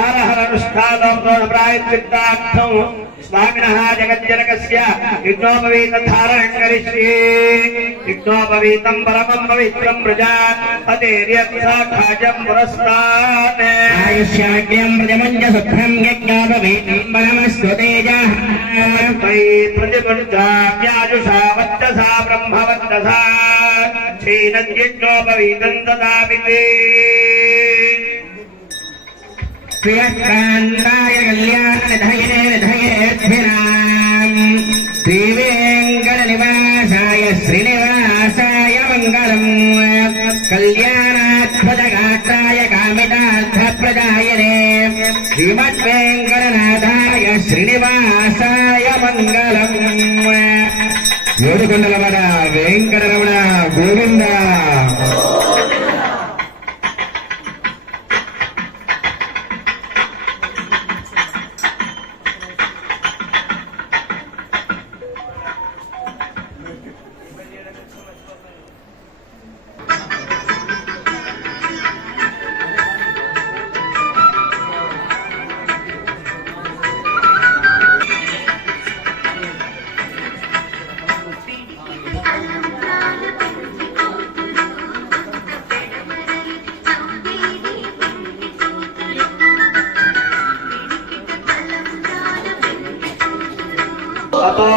ఆరహరనుష్ఠానం ప్రాయశ్చిత్తార్థం స్వామినః జగజ్జనకస్య యజ్ఞోపవీత ధారణం కరిష్యే యజ్ఞోపవీతం పరమం పవిత్రం ప్రజాపతేర్యక్షాఖాజం పురస్తాత్ ఆయుష్యాగ్యం ప్రజమంజ సుఖం యజ్ఞోపవీతం పరమస్తు తేజః ప్రతిపంచాజ్ఞాయుషా వచ్చసా బ్రహ్మవచ్చసా క్షీణజ్ఞోపవీతం దదామి తే శ్రీకాంతాయ కళ్యాణనిధయే నిధయేర్ధినాం శ్రీవేంకటనివాసాయ శ్రీనివాసాయ మంగళం కళ్యాణాద్భుతగాత్రాయ కామితార్థప్రదాయనే శ్రీమద్వేంకటనాథాయ శ్రీనివాసాయ మంగళం ఏడుకొండలవాడ వెంకటరమణ గోవింద అతో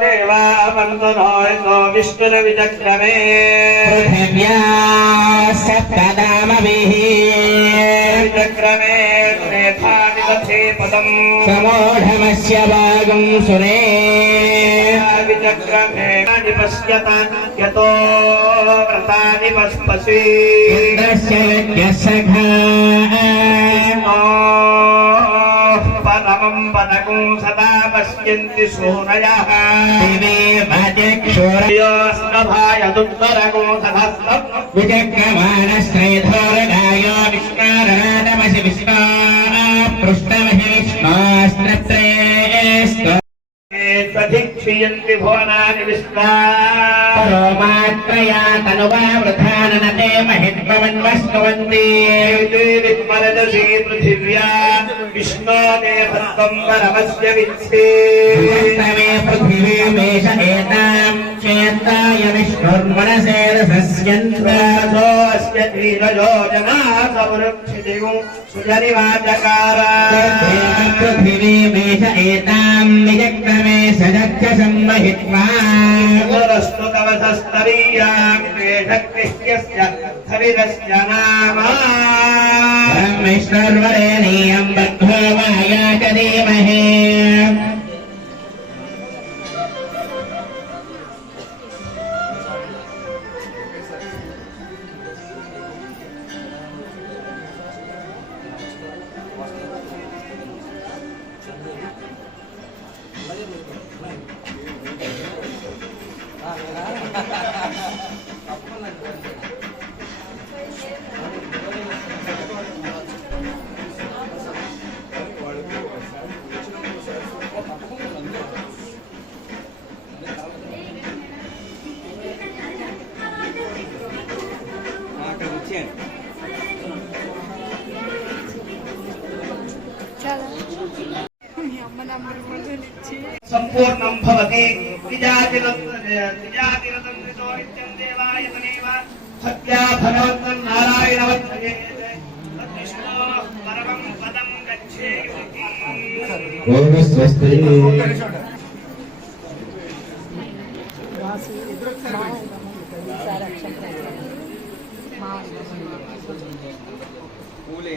దేవా వందనో విష్ణుల విచక్రమే పృథివ్యా సప్తదామభిః విచక్రమే రేఖాని దధే పదం సమోఢమస్య భాగం సురే విచక్రమే నిపశ్యత యతో వ్రతాని పస్పసి ఇంద్రస్య యజ్ఞసఖా పరమం పదకం సదా పశ్యంతి సూరయః దివే మధ్యక్షుర యోస్తభాయ దుర్ధరగో సహస్రం विचक्रमाणश्रयधोरणाय विष्णाराणमसि विष्णा पृष्ठमहि विष्णास्त्रत्रे सधिक्षीयन्ति भुवनानि विश्वा रोमात्रया तनुवा वृथाननते महित्वन्वस्तुवन्ति विस्मरजसी पृथिव्या विष्णोदेवत्वं परमस्य विच्छे मे पृथिवीमेष एतां चेत्ताय विष्णुर्मनसे रसस्यन्त्रासोऽस्य धीरजो जनासवृक्षिदिगुं सुजनिवाचकारा पृथिवीमेष एतां विजक्रमे सदक्ष सम्महित्वा पुरस्तु तवसस्तरीयां शक्तिश्च हविरस्य नाम ब्रह्मेश्वर्वरेणीयं बद्धो माया च धीमहि संपूर्णं भवति द्विजातिरतन्त्रितो नित्यं देवाय तमेव सत्या भगवन्तं नारायणवत्सयेत् तद्विष्णोः परमं पदं गच्छेयुः ओम स्वस्ति పూలే